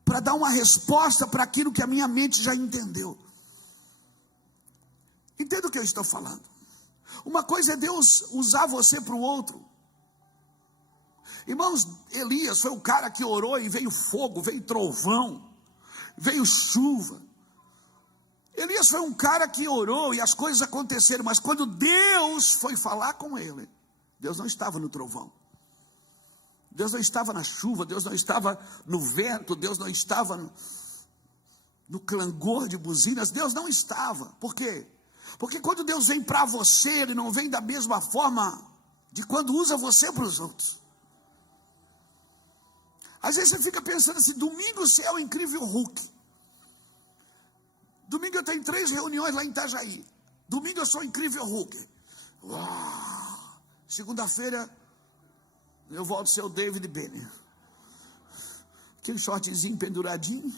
para dar uma resposta para aquilo que a minha mente já entendeu. Entenda o que eu estou falando. Uma coisa é Deus usar você para o outro. Irmãos, Elias foi o cara que orou e veio fogo, veio trovão, veio chuva. Elias foi um cara que orou e as coisas aconteceram, mas quando Deus foi falar com ele, Deus não estava no trovão, Deus não estava na chuva, Deus não estava no vento, Deus não estava no clangor de buzinas, Deus não estava. Por quê? Porque quando Deus vem para você, Ele não vem da mesma forma de quando usa você para os outros. Às vezes você fica pensando assim, domingo você é o incrível Hulk. Domingo eu tenho 3 reuniões lá em Itajaí. Domingo eu sou o incrível Hulk. Uau! Segunda-feira eu volto a ser o David Benny. Aquele shortzinho penduradinho.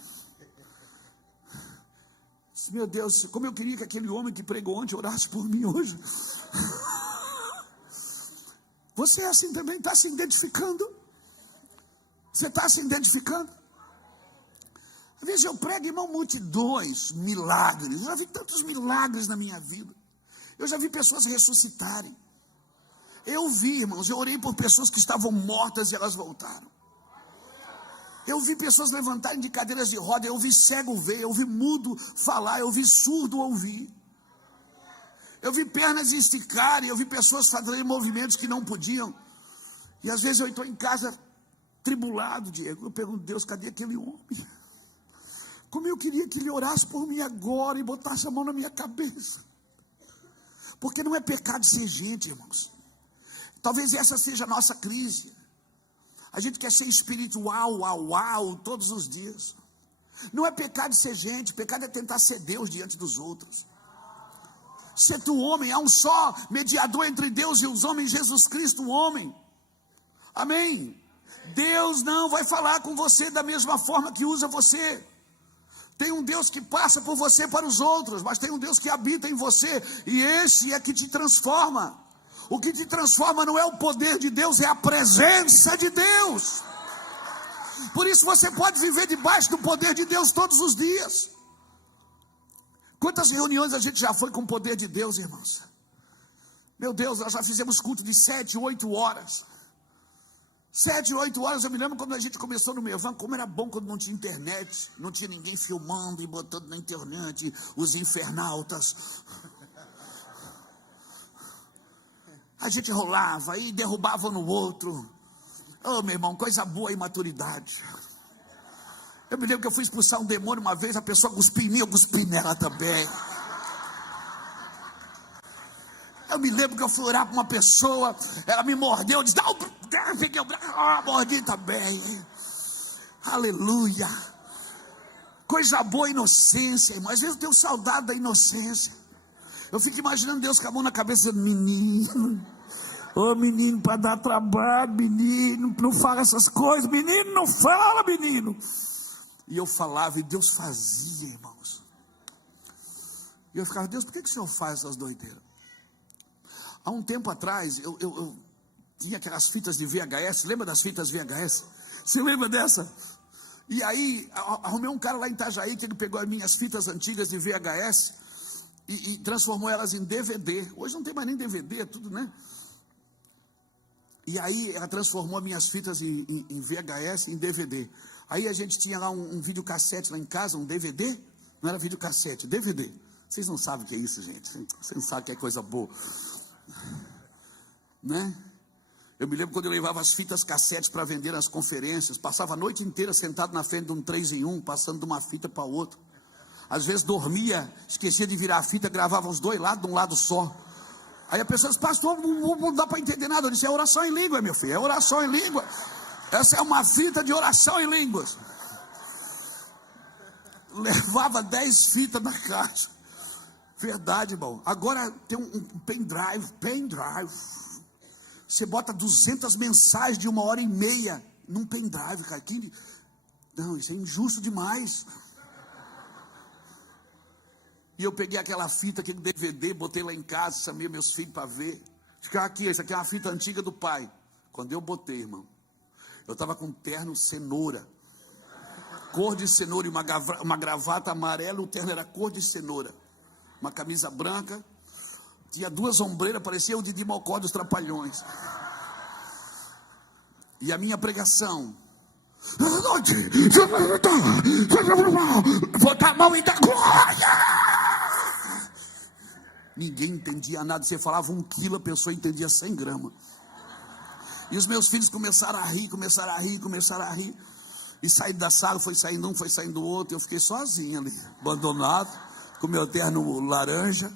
Meu Deus, como eu queria que aquele homem que pregou ontem orasse por mim hoje. Você é assim também? Está se identificando? Você está se identificando? Às vezes eu prego, irmão, multidões, milagres. Eu já vi tantos milagres na minha vida. Eu já vi pessoas ressuscitarem. Eu vi, irmãos, eu orei por pessoas que estavam mortas e elas voltaram. Eu vi pessoas levantarem de cadeiras de roda, eu vi cego ver, eu vi mudo falar, eu vi surdo ouvir. Eu vi pernas esticarem, eu vi pessoas fazerem movimentos que não podiam. E às vezes eu estou em casa tribulado, Diego. Eu pergunto, Deus, cadê aquele homem? Como eu queria que ele orasse por mim agora e botasse a mão na minha cabeça. Porque não é pecado ser gente, irmãos. Talvez essa seja a nossa crise. A gente quer ser espiritual, todos os dias. Não é pecado ser gente, pecado é tentar ser Deus diante dos outros. Ser tu homem, há um só mediador entre Deus e os homens, Jesus Cristo, o homem. Amém? Deus não vai falar com você da mesma forma que usa você. Tem um Deus que passa por você para os outros, mas tem um Deus que habita em você, e esse é que te transforma. O que te transforma não é o poder de Deus, é a presença de Deus. Por isso você pode viver debaixo do poder de Deus todos os dias. Quantas reuniões a gente já foi com o poder de Deus, irmãos? Meu Deus, nós já fizemos culto de 7, 8 horas. 7, 8 horas, eu me lembro quando a gente começou no Mevan, como era bom quando não tinha internet, não tinha ninguém filmando e botando na internet, os infernautas. A gente rolava e derrubava no outro. Oh, meu irmão, coisa boa e maturidade. Eu me lembro que eu fui expulsar um demônio uma vez, a pessoa cuspiu em mim, eu cuspi nela também. Eu me lembro que eu fui orar para uma pessoa, ela me mordeu, eu disse, não, peguei o braço, mordi também. Aleluia. Coisa boa, inocência, irmão. Às vezes eu tenho saudade da inocência. Eu fico imaginando Deus com a mão na cabeça, dizendo, menino, ô menino, para dar trabalho, menino, não fala essas coisas, menino, não fala, menino. E eu falava, e Deus fazia, irmãos. E eu ficava, Deus, por que o Senhor faz essas doideiras? Há um tempo atrás, eu tinha aquelas fitas de VHS, lembra das fitas VHS? Você lembra dessa? E aí, arrumei um cara lá em Itajaí, que ele pegou as minhas fitas antigas de VHS, e transformou elas em DVD. Hoje não tem mais nem DVD, é tudo, né? E aí ela transformou as minhas fitas em VHS em DVD. Aí a gente tinha lá um videocassete lá em casa, um DVD. Não era videocassete, DVD. Vocês não sabem o que é isso, gente. Vocês não sabem o que é coisa boa, né? Eu me lembro quando eu levava as fitas cassetes para vender nas conferências. Passava a noite inteira sentado na frente de um 3 em 1, passando de uma fita para outra. Às vezes dormia, esquecia de virar a fita, gravava os dois lados de um lado só. Aí a pessoa disse, pastor, não dá para entender nada. Eu disse, é oração em língua, meu filho, é oração em língua. Essa é uma fita de oração em línguas. Levava 10 fitas na caixa. Verdade, irmão. Agora tem um pendrive. Você bota 200 mensagens de 1h30 num pendrive, cara. Não, isso é injusto demais. E eu peguei aquela fita, aquele DVD, botei lá em casa, chamei meus filhos para ver. Ficar aqui, isso aqui é uma fita antiga do pai. Quando eu botei, irmão, eu estava com um terno cenoura, cor de cenoura, e uma gravata amarela, o terno era cor de cenoura, uma camisa branca, tinha 2 ombreiras, parecia o Didi Mocó dos Trapalhões. E a minha pregação, botar a mão e dar glória. Ninguém entendia nada. Você falava 1 quilo, a pessoa entendia 100 gramas. E os meus filhos começaram a rir. E saí da sala, foi saindo um, foi saindo o outro. Eu fiquei sozinho ali, abandonado, com meu terno laranja.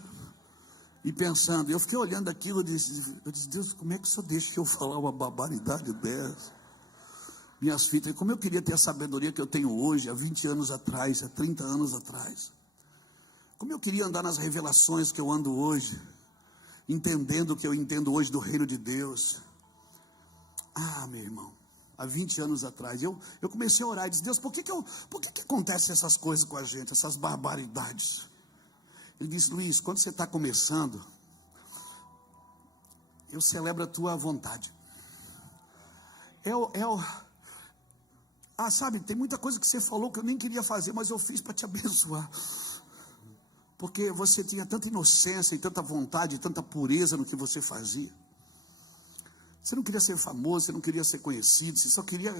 E pensando, eu fiquei olhando aquilo, eu disse, Deus, como é que o Senhor deixa eu falar uma barbaridade dessa? Minhas filhas, como eu queria ter a sabedoria que eu tenho hoje, há 20 anos atrás, há 30 anos atrás. Como eu queria andar nas revelações que eu ando hoje, entendendo o que eu entendo hoje do reino de Deus. Ah, meu irmão, há 20 anos atrás, eu comecei a orar e disse, Deus, por que acontecem essas coisas com a gente, essas barbaridades? Ele disse, Luiz, quando você está começando, eu celebro a tua vontade. Sabe, tem muita coisa que você falou que eu nem queria fazer, mas eu fiz para te abençoar. Porque você tinha tanta inocência e tanta vontade, e tanta pureza no que você fazia. Você não queria ser famoso, você não queria ser conhecido, você só queria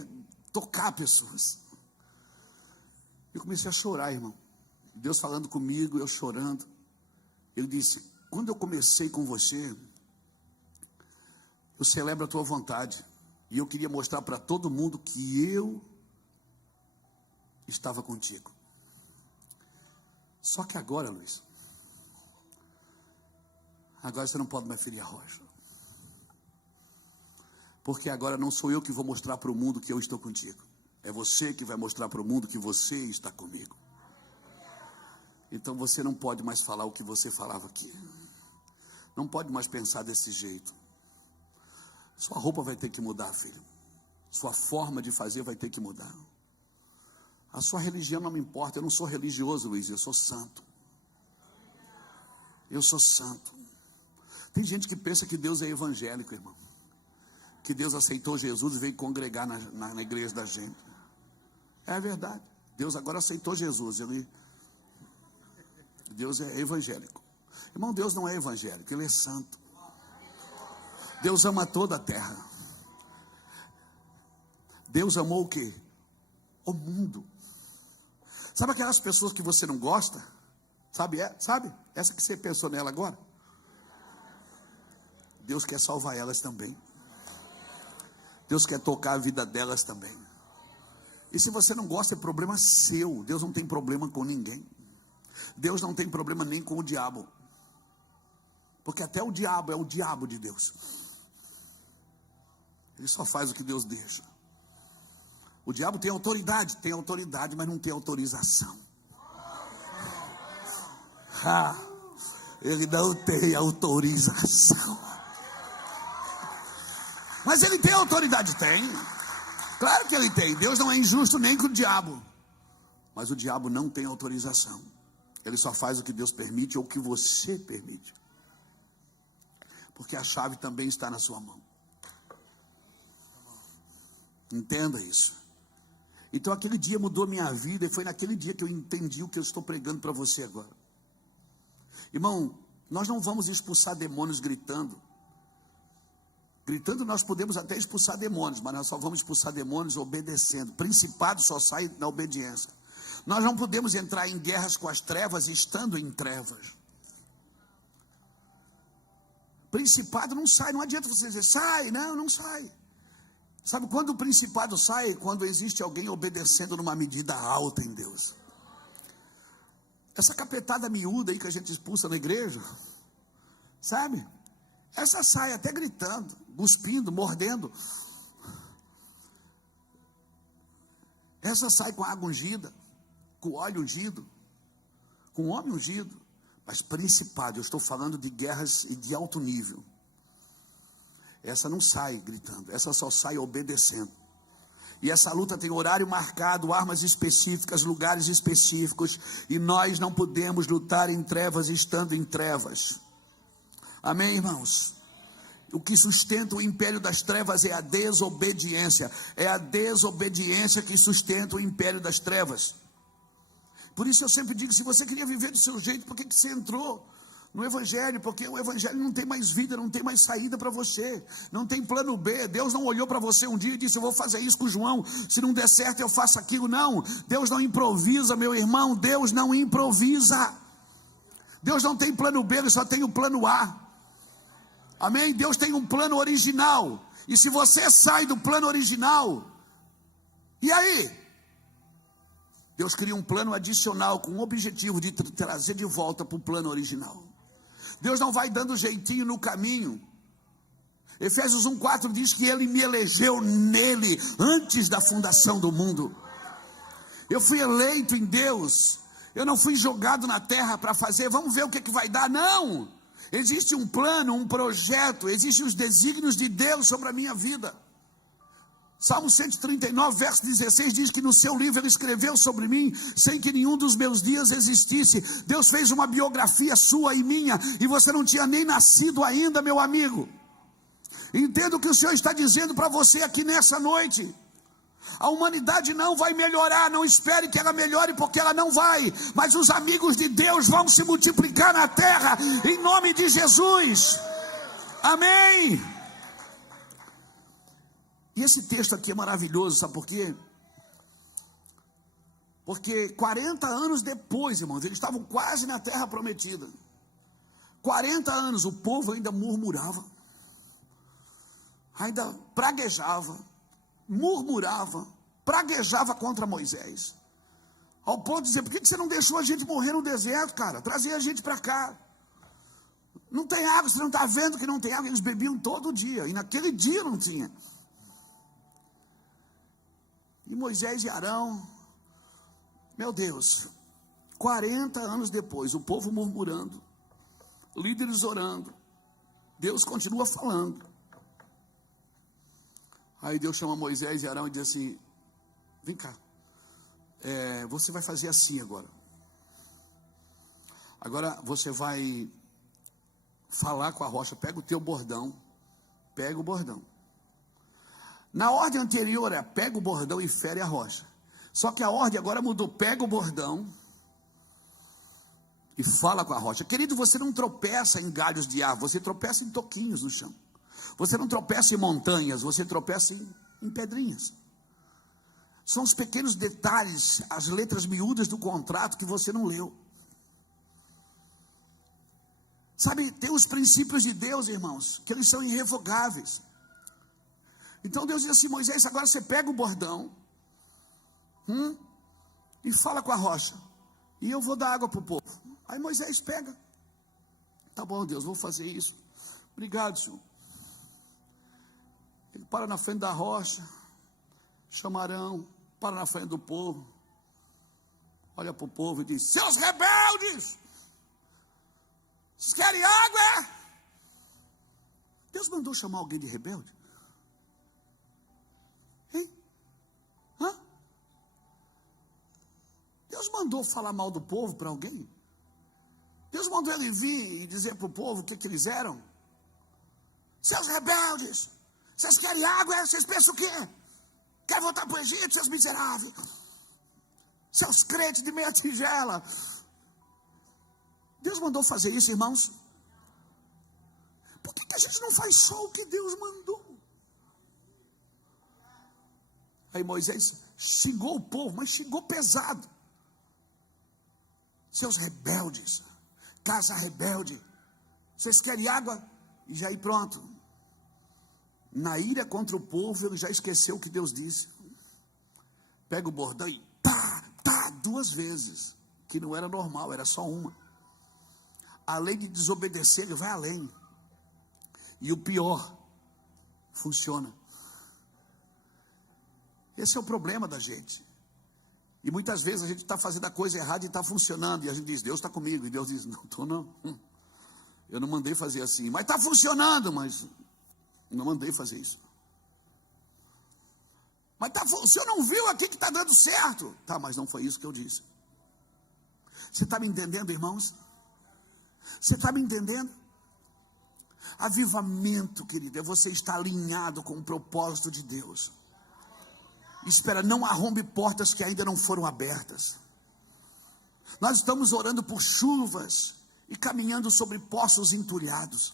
tocar pessoas. Eu comecei a chorar, irmão. Deus falando comigo, eu chorando. Ele disse, quando eu comecei com você, eu celebro a tua vontade. E eu queria mostrar para todo mundo que eu estava contigo. Só que agora, Luiz, agora você não pode mais ferir a rocha. Porque agora não sou eu que vou mostrar para o mundo que eu estou contigo. É você que vai mostrar para o mundo que você está comigo. Então você não pode mais falar o que você falava aqui. Não pode mais pensar desse jeito. Sua roupa vai ter que mudar, filho. Sua forma de fazer vai ter que mudar. A sua religião não me importa. Eu não sou religioso, Luiz. Eu sou santo. Eu sou santo. Tem gente que pensa que Deus é evangélico, irmão. Que Deus aceitou Jesus e veio congregar na igreja da gente. É verdade. Deus agora aceitou Jesus. Deus é evangélico. Irmão, Deus não é evangélico. Ele é santo. Deus ama toda a terra. Deus amou o quê? O mundo. Sabe aquelas pessoas que você não gosta? Sabe? Essa que você pensou nela agora? Deus quer salvar elas também. Deus quer tocar a vida delas também. E se você não gosta, é problema seu. Deus não tem problema com ninguém. Deus não tem problema nem com o diabo. Porque até o diabo é o diabo de Deus. Ele só faz o que Deus deixa. O diabo tem autoridade, mas não tem autorização. Ele não tem autorização. Mas ele tem autoridade, tem. Claro que ele tem. Deus não é injusto nem com o diabo. Mas o diabo não tem autorização. Ele só faz o que Deus permite ou o que você permite. Porque a chave também está na sua mão. Entenda isso. Então aquele dia mudou minha vida. E foi naquele dia que eu entendi o que eu estou pregando para você agora. Irmão, nós não vamos expulsar demônios gritando. Gritando nós podemos até expulsar demônios, mas nós só vamos expulsar demônios obedecendo. Principado só sai na obediência. Nós não podemos entrar em guerras com as trevas estando em trevas. Principado não sai, não adianta você dizer, sai, não sai. Sabe quando o principado sai? Quando existe alguém obedecendo numa medida alta em Deus. Essa capetada miúda aí que a gente expulsa na igreja, sabe? Essa sai até gritando, cuspindo, mordendo. Essa sai com água ungida, com óleo ungido, com homem ungido. Mas principado, eu estou falando de guerras e de alto nível. Essa não sai gritando, essa só sai obedecendo. E essa luta tem horário marcado, armas específicas, lugares específicos. E nós não podemos lutar em trevas estando em trevas. Amém, irmãos? O que sustenta o império das trevas é a desobediência. É a desobediência que sustenta o império das trevas. Por isso eu sempre digo, se você queria viver do seu jeito, por que você entrou no Evangelho? Porque o Evangelho não tem mais vida, não tem mais saída para você. Não tem plano B. Deus não olhou para você um dia e disse, eu vou fazer isso com o João. Se não der certo, eu faço aquilo. Não. Deus não improvisa, meu irmão. Deus não improvisa. Deus não tem plano B, Ele só tem o plano A. Amém? Deus tem um plano original. E se você sai do plano original, e aí? Deus cria um plano adicional com o objetivo de trazer de volta para o plano original. Deus não vai dando jeitinho no caminho. Efésios 1:4 diz que Ele me elegeu nele antes da fundação do mundo. Eu fui eleito em Deus. Eu não fui jogado na terra para fazer, vamos ver o que vai dar. Não! Existe um plano, um projeto, existem os desígnios de Deus sobre a minha vida. Salmo 139, verso 16 diz que no seu livro Ele escreveu sobre mim, sem que nenhum dos meus dias existisse. Deus fez uma biografia sua e minha, e você não tinha nem nascido ainda, meu amigo. Entenda o que o Senhor está dizendo para você aqui nessa noite. A humanidade não vai melhorar, não espere que ela melhore, porque ela não vai. Mas os amigos de Deus vão se multiplicar na terra, em nome de Jesus. Amém. E esse texto aqui é maravilhoso, sabe por quê? Porque 40 anos depois, irmãos, eles estavam quase na terra prometida. 40 anos, o povo ainda murmurava, ainda praguejava, murmurava, praguejava contra Moisés, ao ponto de dizer: por que você não deixou a gente morrer no deserto, cara? Trazia a gente para cá. Não tem água, você não está vendo que não tem água? Eles bebiam todo dia, e naquele dia não tinha. E Moisés e Arão, meu Deus, 40 anos depois, o povo murmurando, líderes orando, Deus continua falando. Aí Deus chama Moisés e Arão e diz assim: vem cá, você vai fazer assim agora. Agora você vai falar com a rocha, pega o teu bordão, pega o bordão. Na ordem anterior é pega o bordão e fere a rocha. Só que a ordem agora mudou: pega o bordão e fala com a rocha. Querido, você não tropeça em galhos de árvore, você tropeça em toquinhos no chão. Você não tropeça em montanhas, você tropeça em pedrinhas. São os pequenos detalhes, as letras miúdas do contrato que você não leu. Sabe, tem os princípios de Deus, irmãos, que eles são irrevogáveis. Então Deus diz assim: Moisés, agora você pega o bordão e fala com a rocha, e eu vou dar água para o povo. Aí Moisés pega: tá bom, Deus, vou fazer isso. Obrigado, Senhor. Ele para na frente da rocha, chama Arão, para na frente do povo, olha para o povo e diz: seus rebeldes, vocês querem água? Deus mandou chamar alguém de rebelde? Hein? Hã? Deus mandou falar mal do povo para alguém? Deus mandou ele vir e dizer para o povo o que eles eram? Seus rebeldes, vocês querem água? Vocês pensam o quê? Querem voltar para o Egito, seus miseráveis? Seus crentes de meia tigela. Deus mandou fazer isso, irmãos? Por que a gente não faz só o que Deus mandou? Aí Moisés xingou o povo, mas xingou pesado. Seus rebeldes, casa rebelde, vocês querem água? E já aí pronto. Na ira contra o povo, ele já esqueceu o que Deus disse. Pega o bordão e tá, 2 vezes. Que não era normal, era só uma. A lei de desobedecer, ele vai além. E o pior, funciona. Esse é o problema da gente. E muitas vezes a gente está fazendo a coisa errada e está funcionando. E a gente diz: Deus está comigo. E Deus diz: não estou não. Eu não mandei fazer assim. Mas está funcionando, mas não mandei fazer isso. Mas o senhor não viu aqui que está dando certo? Tá, mas não foi isso que eu disse. Você está me entendendo, irmãos? Você está me entendendo? Avivamento, querido, é você estar alinhado com o propósito de Deus. Espera, não arrombe portas que ainda não foram abertas. Nós estamos orando por chuvas e caminhando sobre poços entulhados.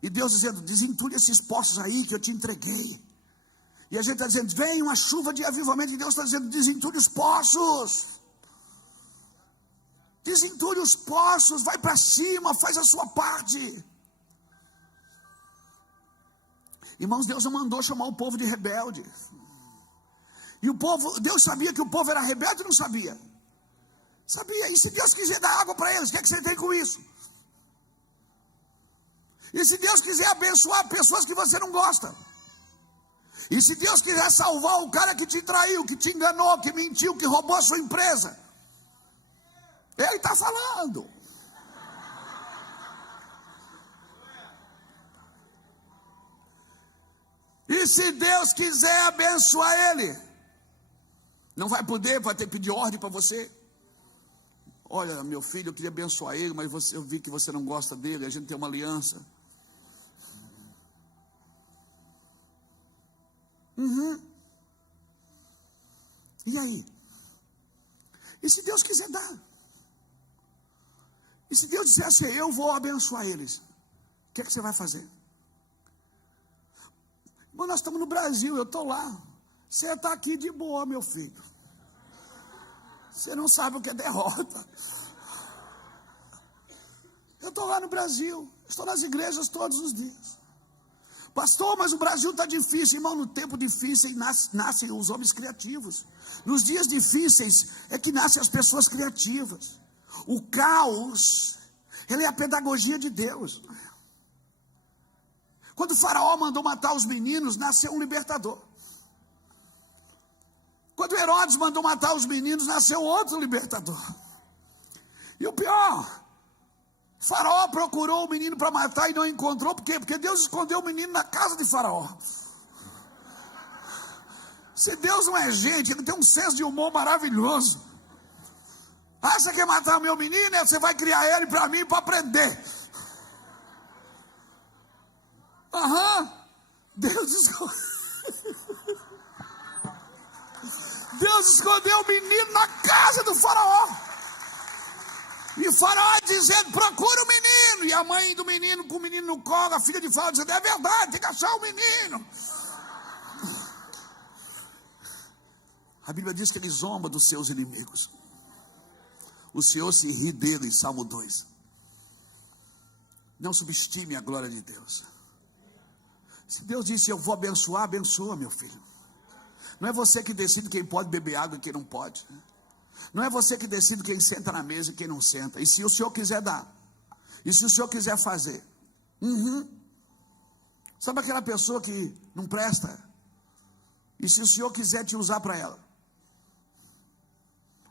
E Deus dizendo: desentulhe esses poços aí que eu te entreguei. E a gente está dizendo: vem uma chuva de avivamento. E Deus está dizendo: desentulhe os poços. Desentulhe os poços, vai para cima, faz a sua parte. Irmãos, Deus não mandou chamar o povo de rebelde. E o povo, Deus sabia que o povo era rebelde ou não sabia? Sabia. E se Deus quiser dar água para eles, o que é que você tem com isso? E se Deus quiser abençoar pessoas que você não gosta, e se Deus quiser salvar o cara que te traiu, que te enganou, que mentiu, que roubou a sua empresa, Ele está falando. E se Deus quiser abençoar ele, não vai poder, vai ter que pedir ordem para você. Olha, meu filho, eu queria abençoar ele, mas eu vi que você não gosta dele, a gente tem uma aliança. E aí? E se Deus quiser dar? E se Deus disser assim, eu vou abençoar eles, o que é que você vai fazer? Bom, nós estamos no Brasil, eu estou lá. Você está aqui de boa, meu filho. Você não sabe o que é derrota. Eu estou lá no Brasil, estou nas igrejas todos os dias. Pastor, mas o Brasil está difícil. Irmão, no tempo difícil nascem os homens criativos. Nos dias difíceis é que nascem as pessoas criativas. O caos, ele é a pedagogia de Deus. Quando o faraó mandou matar os meninos, nasceu um libertador. Quando Herodes mandou matar os meninos, nasceu outro libertador. E o pior, o faraó procurou o menino para matar e não encontrou. Por quê? Porque Deus escondeu o menino na casa de faraó. Se Deus não é gente, Ele tem um senso de humor maravilhoso. Ah, você quer matar o meu menino? Você vai criar ele para mim para aprender. Deus escondeu o menino na casa do faraó. E o faraó dizendo, procura o menino. E a mãe do menino, com o menino no colo, a filha de faraó dizendo, é verdade, tem que achar o menino. A Bíblia diz que ele zomba dos seus inimigos. O Senhor se ri dele, Salmo 2. Não subestime a glória de Deus. Se Deus disse, eu vou abençoar, abençoa, meu filho. Não é você que decide quem pode beber água e quem não pode. Não é você que decide quem senta na mesa e quem não senta. E se o Senhor quiser dar, e se o Senhor quiser fazer. Sabe aquela pessoa que não presta? E se o Senhor quiser te usar para ela?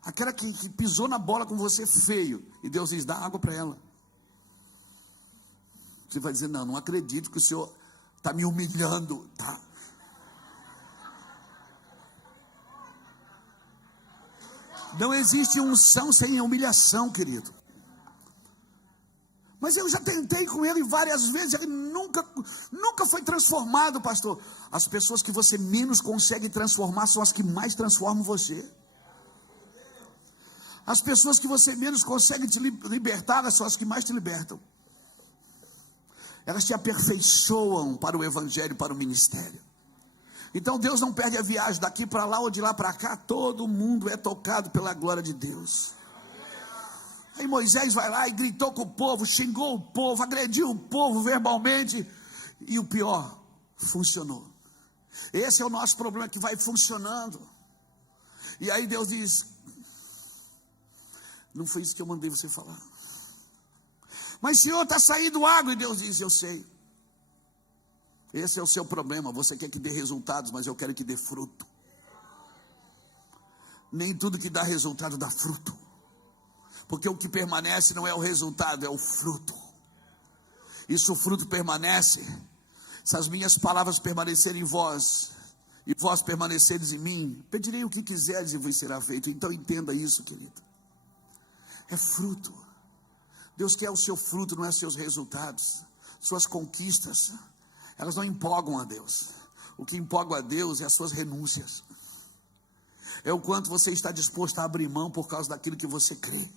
Aquela que pisou na bola com você feio, e Deus diz, dá água para ela. Você vai dizer, não acredito que o Senhor está me humilhando, tá? Não existe unção sem humilhação, querido. Mas eu já tentei com ele várias vezes, ele nunca foi transformado, pastor. As pessoas que você menos consegue transformar são as que mais transformam você. As pessoas que você menos consegue te libertar são as que mais te libertam. Elas te aperfeiçoam para o evangelho, para o ministério. Então Deus não perde a viagem daqui para lá ou de lá para cá. Todo mundo é tocado pela glória de Deus. Aí Moisés vai lá e gritou com o povo, xingou o povo, agrediu o povo verbalmente. E o pior, funcionou. Esse é o nosso problema, que vai funcionando. E aí Deus diz, não foi isso que eu mandei você falar. Mas Senhor, está saindo água. E Deus diz, eu sei. Esse é o seu problema. Você quer que dê resultados, mas eu quero que dê fruto. Nem tudo que dá resultado dá fruto. Porque o que permanece não é o resultado, é o fruto. E se o fruto permanece, se as minhas palavras permanecerem em vós, e vós permaneceres em mim, pedirei o que quiseres e vos será feito. Então entenda isso, querido. É fruto. Deus quer o seu fruto, não é seus resultados. Suas conquistas, elas não empolgam a Deus. O que empolga a Deus é as suas renúncias. É o quanto você está disposto a abrir mão por causa daquilo que você crê.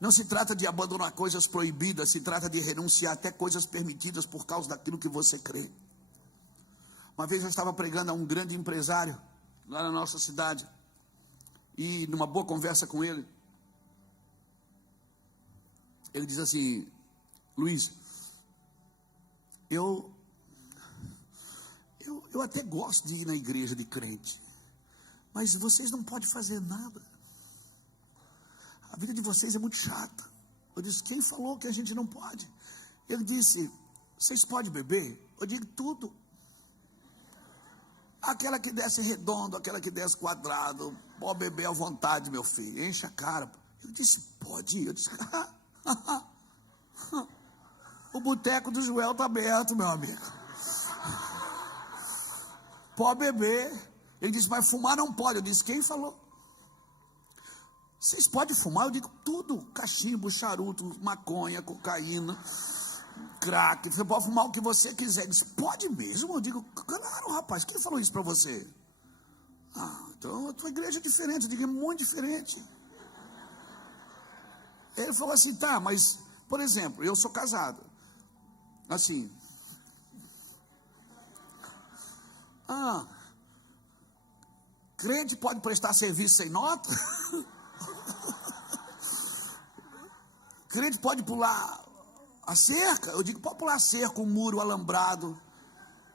Não se trata de abandonar coisas proibidas, se trata de renunciar até coisas permitidas por causa daquilo que você crê. Uma vez eu estava pregando a um grande empresário lá na nossa cidade, e numa boa conversa com ele, ele diz assim, Luiz, eu até gosto de ir na igreja de crente, mas vocês não podem fazer nada. A vida de vocês é muito chata. Eu disse, quem falou que a gente não pode? Ele disse: vocês podem beber? Eu digo: tudo. Aquela que desce redondo, aquela que desce quadrado, pode beber à vontade, meu filho, enche a cara. Eu disse: pode ir. Eu disse: o boteco do Joel está aberto, meu amigo. Pode beber. Ele disse: mas fumar não pode. Eu disse: quem falou? Vocês podem fumar? Eu digo: tudo. Cachimbo, charuto, maconha, cocaína, crack. Você pode fumar o que você quiser. Ele disse: pode mesmo? Eu digo: claro, rapaz. Quem falou isso para você? Então a tua igreja é diferente. Eu digo: é muito diferente. Ele falou assim: tá, mas, por exemplo, eu sou casado. Assim. Crente pode prestar serviço sem nota? Crente pode pular a cerca? Eu digo: pode pular a cerca, o muro, o alambrado.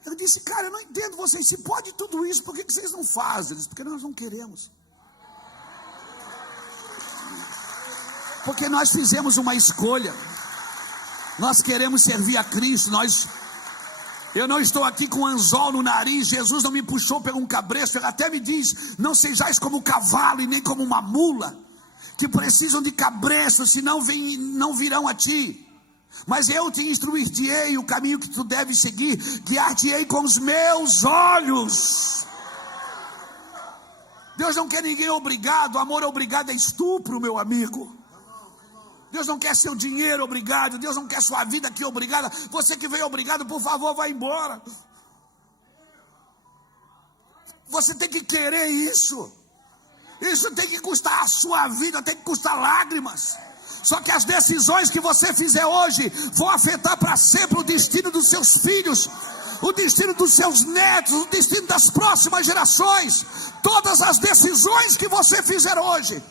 Eu disse: cara, eu não entendo vocês. Se pode tudo isso, por que vocês não fazem? Ele disse: porque nós não queremos. Porque nós fizemos uma escolha. Nós queremos servir a Cristo. Eu não estou aqui com anzol no nariz. Jesus não me puxou pelo um cabresto. Ele até me diz: não sejais como um cavalo e nem como uma mula, que precisam de cabresto, senão não virão a ti. Mas eu te instruir-te-ei o caminho que tu deves seguir, guiar-te-ei com os meus olhos. Deus não quer ninguém obrigado. Amor obrigado é estupro, meu amigo. Deus não quer seu dinheiro obrigado. Deus não quer sua vida aqui obrigada. Você que veio obrigado, por favor, vá embora. Você tem que querer isso. Isso tem que custar a sua vida, tem que custar lágrimas. Só que as decisões que você fizer hoje vão afetar para sempre o destino dos seus filhos, o destino dos seus netos, o destino das próximas gerações. Todas as decisões que você fizer hoje.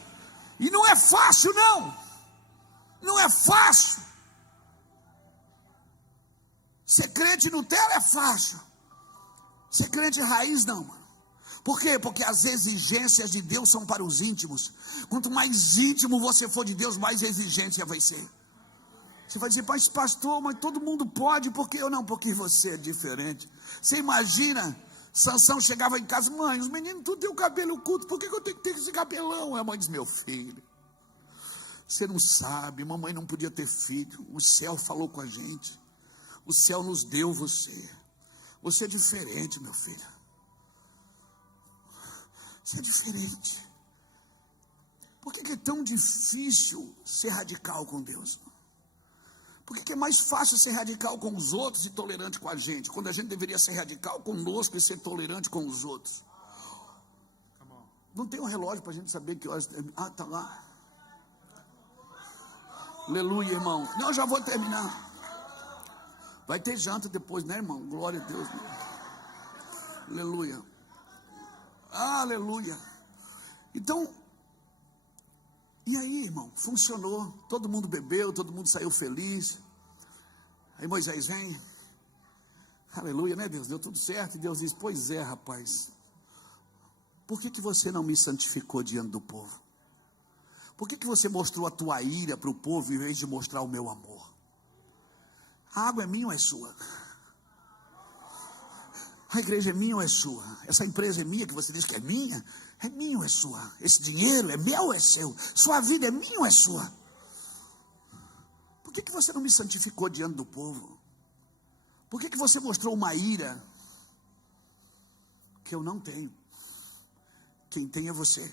E não é fácil, não. Não é fácil. Ser crente Nutella é fácil. Ser crente raiz não, mano. Por quê? Porque as exigências de Deus são para os íntimos. Quanto mais íntimo você for de Deus, mais exigência vai ser. Você vai dizer: mas pastor, mas todo mundo pode, por que eu não? Porque você é diferente. Você imagina, Sansão chegava em casa: mãe, os meninos tudo tem o cabelo curto, por que eu tenho que ter esse cabelão? A mãe diz: meu filho, você não sabe, mamãe não podia ter filho. O céu falou com a gente. O céu nos deu você. Você é diferente, meu filho. Você é diferente. Por que é tão difícil ser radical com Deus? Por que é mais fácil ser radical com os outros e tolerante com a gente, quando a gente deveria ser radical conosco e ser tolerante com os outros? Não tem um relógio para a gente saber que horas... tá lá. Aleluia, irmão. Não, já vou terminar. Vai ter janta depois, né, irmão? Glória a Deus. Aleluia. Aleluia. Então, e aí, irmão? Funcionou. Todo mundo bebeu, todo mundo saiu feliz. Aí Moisés vem. Aleluia, né, Deus? Deu tudo certo. E Deus diz: pois é, rapaz. Por que você não me santificou diante do povo? Por que você mostrou a tua ira para o povo em vez de mostrar o meu amor? A água é minha ou é sua? A igreja é minha ou é sua? Essa empresa é minha que você diz que é minha? É minha ou é sua? Esse dinheiro é meu ou é seu? Sua vida é minha ou é sua? Por que você não me santificou diante do povo? Por que você mostrou uma ira que eu não tenho? Quem tem é você.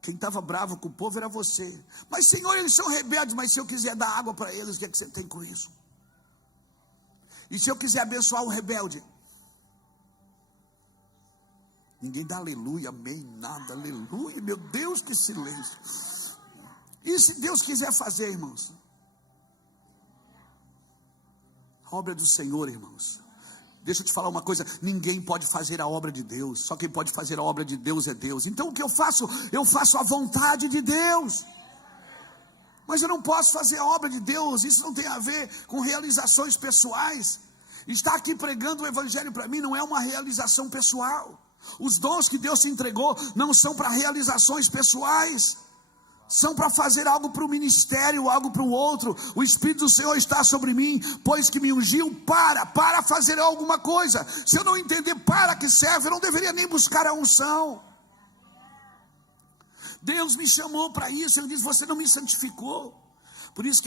Quem estava bravo com o povo era você. Mas Senhor, eles são rebeldes. Mas se eu quiser dar água para eles, o que é que você tem com isso? E se eu quiser abençoar o rebelde? Ninguém dá aleluia, amém, nada, aleluia. Meu Deus, que silêncio. E se Deus quiser fazer, irmãos? A obra do Senhor, irmãos. Deixa eu te falar uma coisa: ninguém pode fazer a obra de Deus. Só quem pode fazer a obra de Deus é Deus. Então o que eu faço? Eu faço a vontade de Deus. Mas eu não posso fazer a obra de Deus. Isso não tem a ver com realizações pessoais. Estar aqui pregando o evangelho para mim não é uma realização pessoal. Os dons que Deus te entregou não são para realizações pessoais. são para fazer algo para o ministério, algo para o outro. O Espírito do Senhor está sobre mim, pois que me ungiu para fazer alguma coisa. Se eu não entender para que serve, eu não deveria nem buscar a unção. Deus me chamou para isso. Ele diz: você não me santificou. Por isso que